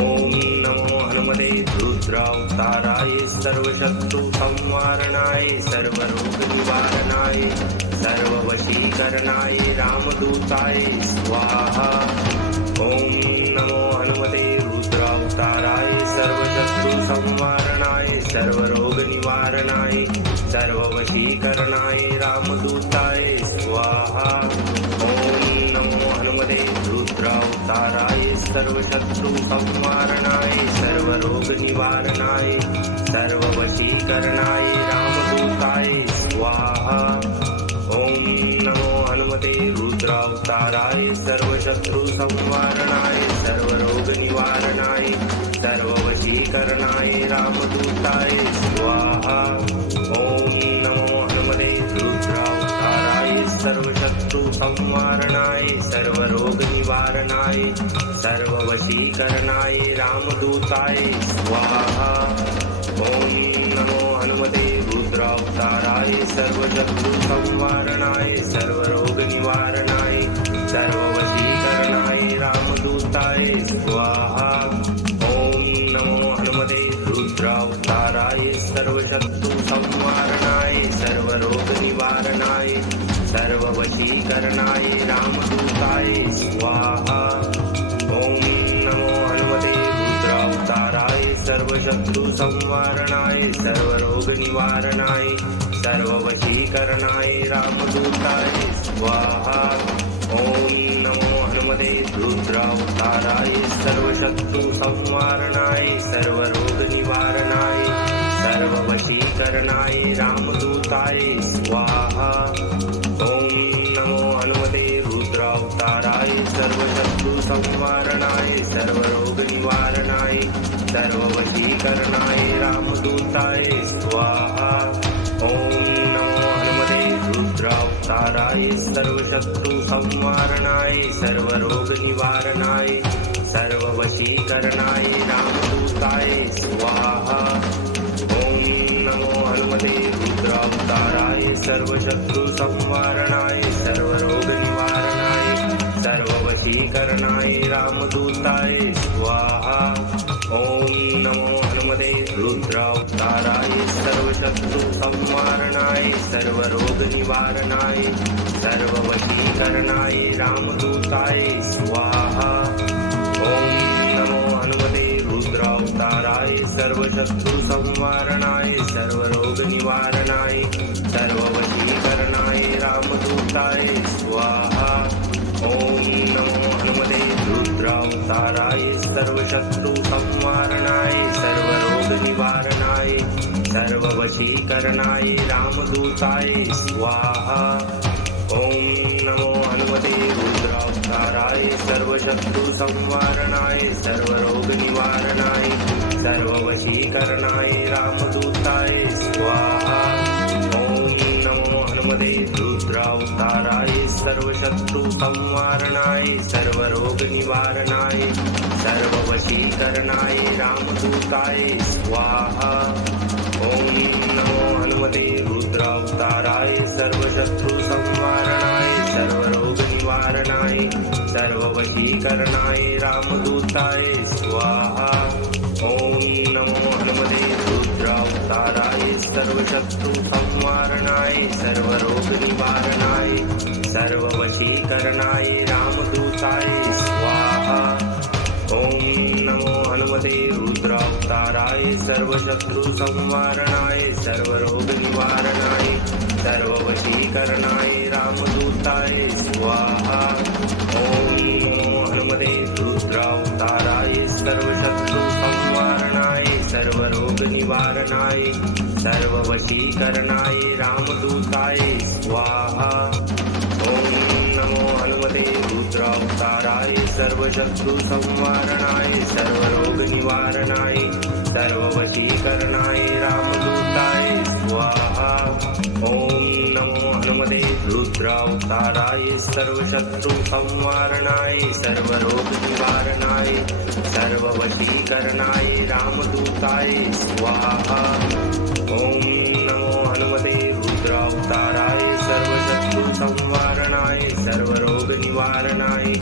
ओम नमो हनुमते रुद्रावताराय सर्वशत्रु संवारणाय सर्वरोग निवारणाय सर्ववशीकरणाय रामदूताय स्वाहा। ओम नमो हनुमते रुद्रावताराय सर्वशत्रु संवारणाय सर्वरोग निवारणाय सर्ववशीकरणाय रामदूताय स्वाहा। ओम नमो हनुमते रुद्रावताराय सर्वशत्रु संवारणाय सर्वरोग निवारणाय सर्ववशीकरणाय रामदूताय स्वाहा। ओम नमो हनुमते हनुमते रुद्रावताराय सर्वशत्रु संवारणाय सर्वरोग निवारणाय सर्ववशीकरणाय रामदूताय स्वाहा। ओम नमो हनुमते रुद्रावताराय सर्वशत्रु संवारणाय सर्वरोग निवारणाय सर्ववशीकरणाय रामदूताय स्वाहा। ओम नमो हनुमते रुद्रावताराय सर्वशत्रु संवारणाय सर्वरोग निवारणाय सर्ववशीकरणाय रामदूताय स्वाहा। ओम नमो हनुमते रुद्रावताराय सर्वशत्रु संवारणाय सर्वरोग निवारणाय सर्ववशीकरणाय रामदूताय स्वाहा। ओम नमो हनुमते रुद्रावताराय सर्वशत्रु संवारणाय सर्वरोग निवारणाय सर्ववशीकरणाय रामदूताय स्वाहा। ओम नमो हनुमते रुद्रावताराय सर्वशत्रु संवारणाय सर्वरोग निवारणाय सर्ववशीकरणाय रामदूताय स्वाहा। ओम नमो हनुमते रुद्रावताराय सर्वशत्रु संवारणाय सर्वरोग निवारणाय सर्ववशीकरणाय रामदूताय स्वाहा। ओम नमो हनुमते रुद्रावताराय सर्वशत्रु संवारणाय सर्वरोग निवारणाय सर्ववशीकरणाय रामदूताय स्वाहा। ओम नमो हनुमते रुद्रावताराय सर्वशत्रु संवारणाय सर्वरोग निवारणाय सर्ववशीकरणाय रामदूताय स्वाहा। ओम नमो हनुमते रुद्रावताराय सर्वशत्रु संवारणाय सर्वरोग निवारणाय सर्ववशीकरणाय रामदूताय स्वाहा। ओम नमो हनुमते रुद्रावताराय सर्वशत्रु संवारणाय सर्वरोग निवारणाय सर्ववशीकरणाय रामदूताय स्वाहा। ओम नमो हनुमते रुद्रावताराय सर्वशत्रु संवारणाय सर्वरोग निवारणाय सर्ववशीकरणाय रामदूताय स्वाहा। ओम नमो हनुमते रुद्रावताराय सर्वशत्रु संवारणाय सर्वरोग निवारणाय सर्ववशीकरणाय रामदूताय स्वाहा। ओम नमो हनुमते रुद्रावताराय सर्वशत्रु संवारणाय सर्वरोग निवारणाय सर्ववशीकरणाय रामदूताय स्वाहा। ओम नमो हनुमते रुद्रावताराय सर्वशत्रु संवारणाय सर्वरोग निवारणाय सर्ववशीकरणाय रामदूताय स्वाहा। ओम नमो हनुमते रुद्रावताराय सर्वशत्रु संवारणाय सर्वरोग निवारणाय सर्ववशीकरणाय रामदूताय स्वाहा। ओम नमो हनुमते रुद्रावताराय सर्वशत्रु संवारणाय सर्वरोग निवारणाय सर्ववशीकरणाय रामदूताय स्वाहा। ओम नमो हनुमते रुद्रावताराय सर्वशत्रु संवारणाय सर्वरोग निवारणाय सर्ववशीकरणाय रामदूताय स्वाहा। ओम नमो हनुमते रुद्रावताराय सर्वशत्रु संवारणाय सर्वरोग निवारणाय सर्ववशीकरणाय रामदूताय स्वाहा। ओम नमो हनुमते रुद्रावताराय सर्वशत्रु संवारणाय सर्वरोग निवारणाय सर्ववशीकरणाय रामदूताय स्वाहा। ओम नमो हनुमते रुद्रावताराय सर्वशत्रु संवारणाय सर्वरोग निवारणाय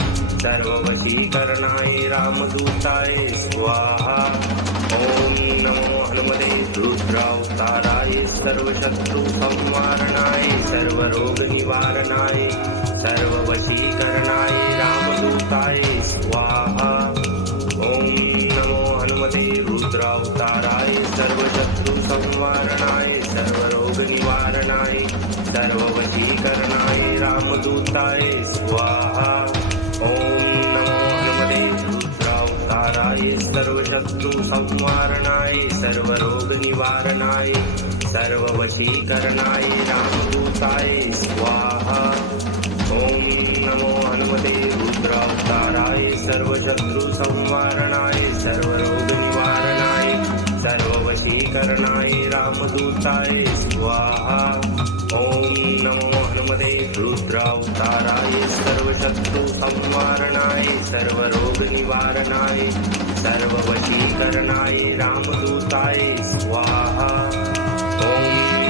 सर्ववशीकरणाय रामदूताय स्वाहा। ओम नमो हनुमते रुद्रावताराय सर्वशत्रु संवारणाय सर्वरोग निवारणाय सर्ववशीकरणाय रामदूताय स्वाहा। ओम नमो हनुमते रुद्रावताराय सर्वशत्रु संवारणाय सर्वरोग निवारणाय सर्ववशीकरणाय रामदूताय स्वाहा। ओम नमो हनुमते रुद्रावताराय सर्वशत्रु संवारणाय सर्वरोग निवारणाय सर्ववशीकरणाय रामदूताय स्वाहा। ॐ नमो हनुमते रुद्रावताराय सर्वशत्रुसंवारणाय सर्वरोगनिवारणाय सर्ववशीकरणाय रामदूताय स्वाहा ॐ नमो हनुमते रुद्रावताराय सर्वशत्रुसंवारणाय सर्वरोगनिवारणाय सर्ववशीकरणाय रामदूताय स्वाहा ॐ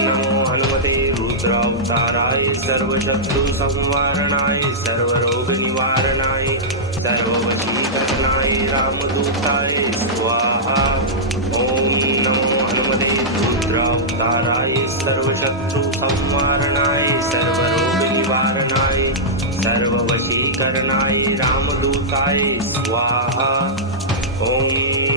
नमो हनुमते रुद्रावताराय सर्वशत्रुसंवारणाय सर्वरोगनिवारणाय सर्ववशीकरणाय रामदूताय स्वाहा ॐ नमो हनुमते रुद्रावताराय सर्वशत्रुसंवारणाय सर्वरोगनिवारणाय सर्ववशीकरणाय रामदूताय स्वाहा ॐ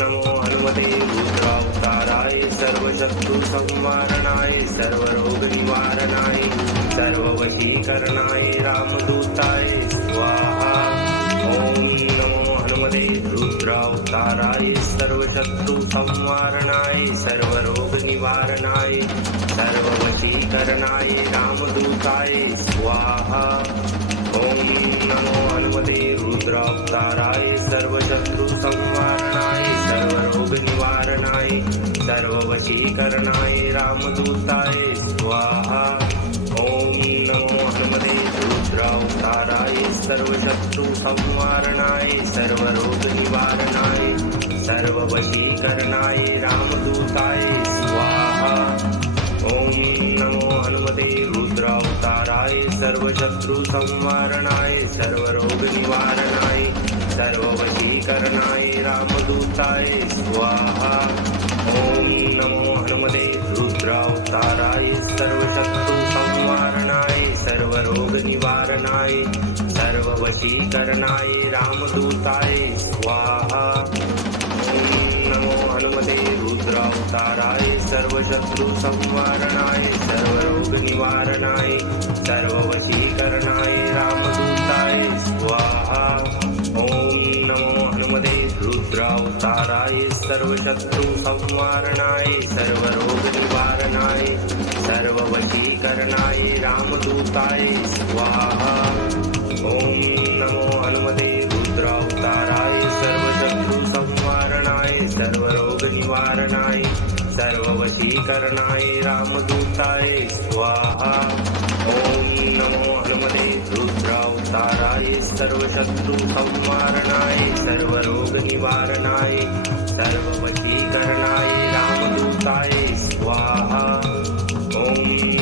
नमो हनुमते रुद्रावताराय सर्वशत्रुसंवारणाय सर्वरोगनिवारणाय सर्ववशीकरणाय रामदूताय स्वाहा ॐ नमो हनुमते रुद्रावताराय सर्वशत्रुसंवारणाय सर्वरोगनिवारणाय सर्ववशीकरणाय रामदूताय स्वाहा ॐ नमो हनुमते रुद्रावताराय सर्वशत्रुसंवारणाय सर्वरोगनिवारणाय सर्ववशीकरणाय रामदूताय स्वाहा ॐ नमो हनुमते रुद्रावताराय सर्वशत्रुसंवारणाय सर्वरोगनिवारणाय सर्ववशीकरणाय रामदूताय स्वाहा ॐ नमो हनुमते रुद्रावताराय सर्वशत्रुसंवारणाय सर्वरोगनिवारणाय सर्ववशीकरणाय रामदूताय स्वाहा ॐ नमो हनुमते रुद्रावताराय सर्वशत्रुसंवारणाय सर्वरोगनिवारणाय सर्ववशीकरणाय रामदूताय स्वाहा ॐ नमो हनुमते रुद्रावताराय सर्वशत्रुसंवारणाय सर्वरोगनिवारणाय सर्ववशीकरणाय रामदूताय स्वाहा ॐ नमो हनुमते रुद्रावताराय सर्वशत्रुसंवारणाय सर्वरोगनिवारणाय सर्ववशीकरणाय रामदूताय स्वाहा ॐ नमो हनुमते रुद्रावताराय सर्वशत्रुसंवारणाय सर्वरोगनिवारणाय सर्ववशीकरणाय रामदूताय स्वाहा ॐ नमो हनुमते रुद्रावताराय सर्वशत्रुसंवारणाय सर्वरोगनिवारणाय सर्ववशीकरणाय रामदूताय स्वाहा ॐ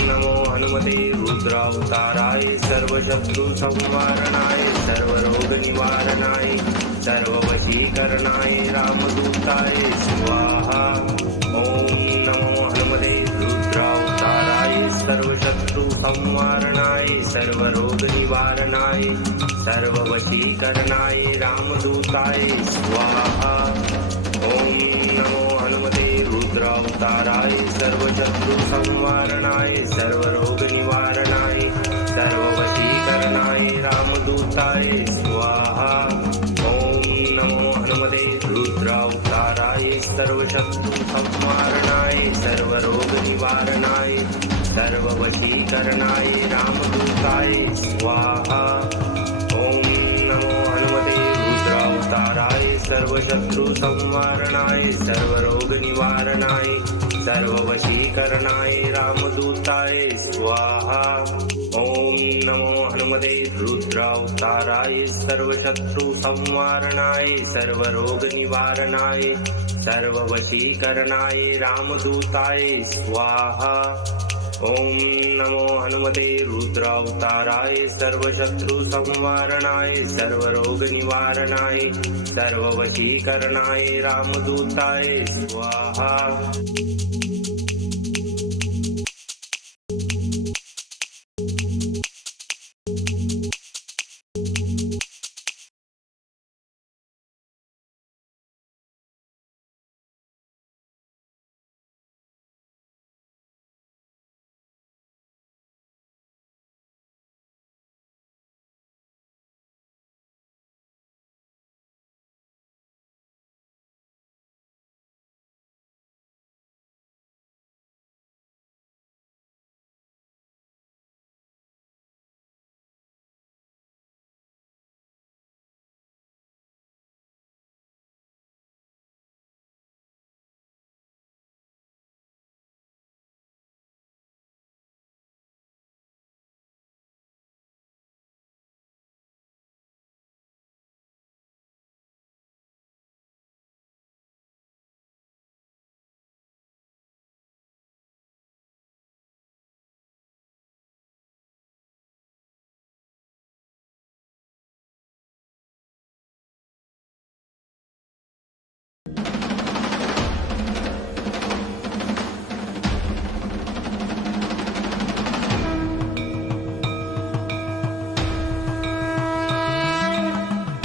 नमो हनुमते रुद्रावताराय सर्वशत्रुसंवारणाय सर्वरोगनिवारणाय सर्ववशीकरणाय रामदूताय स्वाहा ॐ नमो हनुमते रुद्रावताराय सर्वशत्रुसंवारणाय सर्वरोगनिवारणाय सर्ववशीकरणाय रामदूताय स्वाहा ॐ नमो हनुमते रुद्रावताराय सर्वशत्रुसंवारणाय सर्वरोगनिवारणाय सर्ववशीकरणाय रामदूताय स्वाहा ॐ नमो हनुमते रुद्रावताराय सर्वशत्रुसंवारणाय सर्वरोगनिवारणाय सर्ववशीकरणाय रामदूताय स्वाहा ॐ नमो हनुमते रुद्रावताराय सर्वशत्रुसंवारणाय सर्वरोगनिवारणाय सर्ववशीकरणाय रामदूताय स्वाहा ॐ नमो हनुमते रुद्रावताराय सर्वशत्रुसंवारणाय सर्वरोगनिवारणाय सर्ववशीकरणाय रामदूताय स्वाहा ॐ नमो हनुमते रुद्रावताराय सर्वशत्रुसंवारणाय सर्वरोगनिवारणाय सर्ववशीकरणाय रामदूताय स्वाहा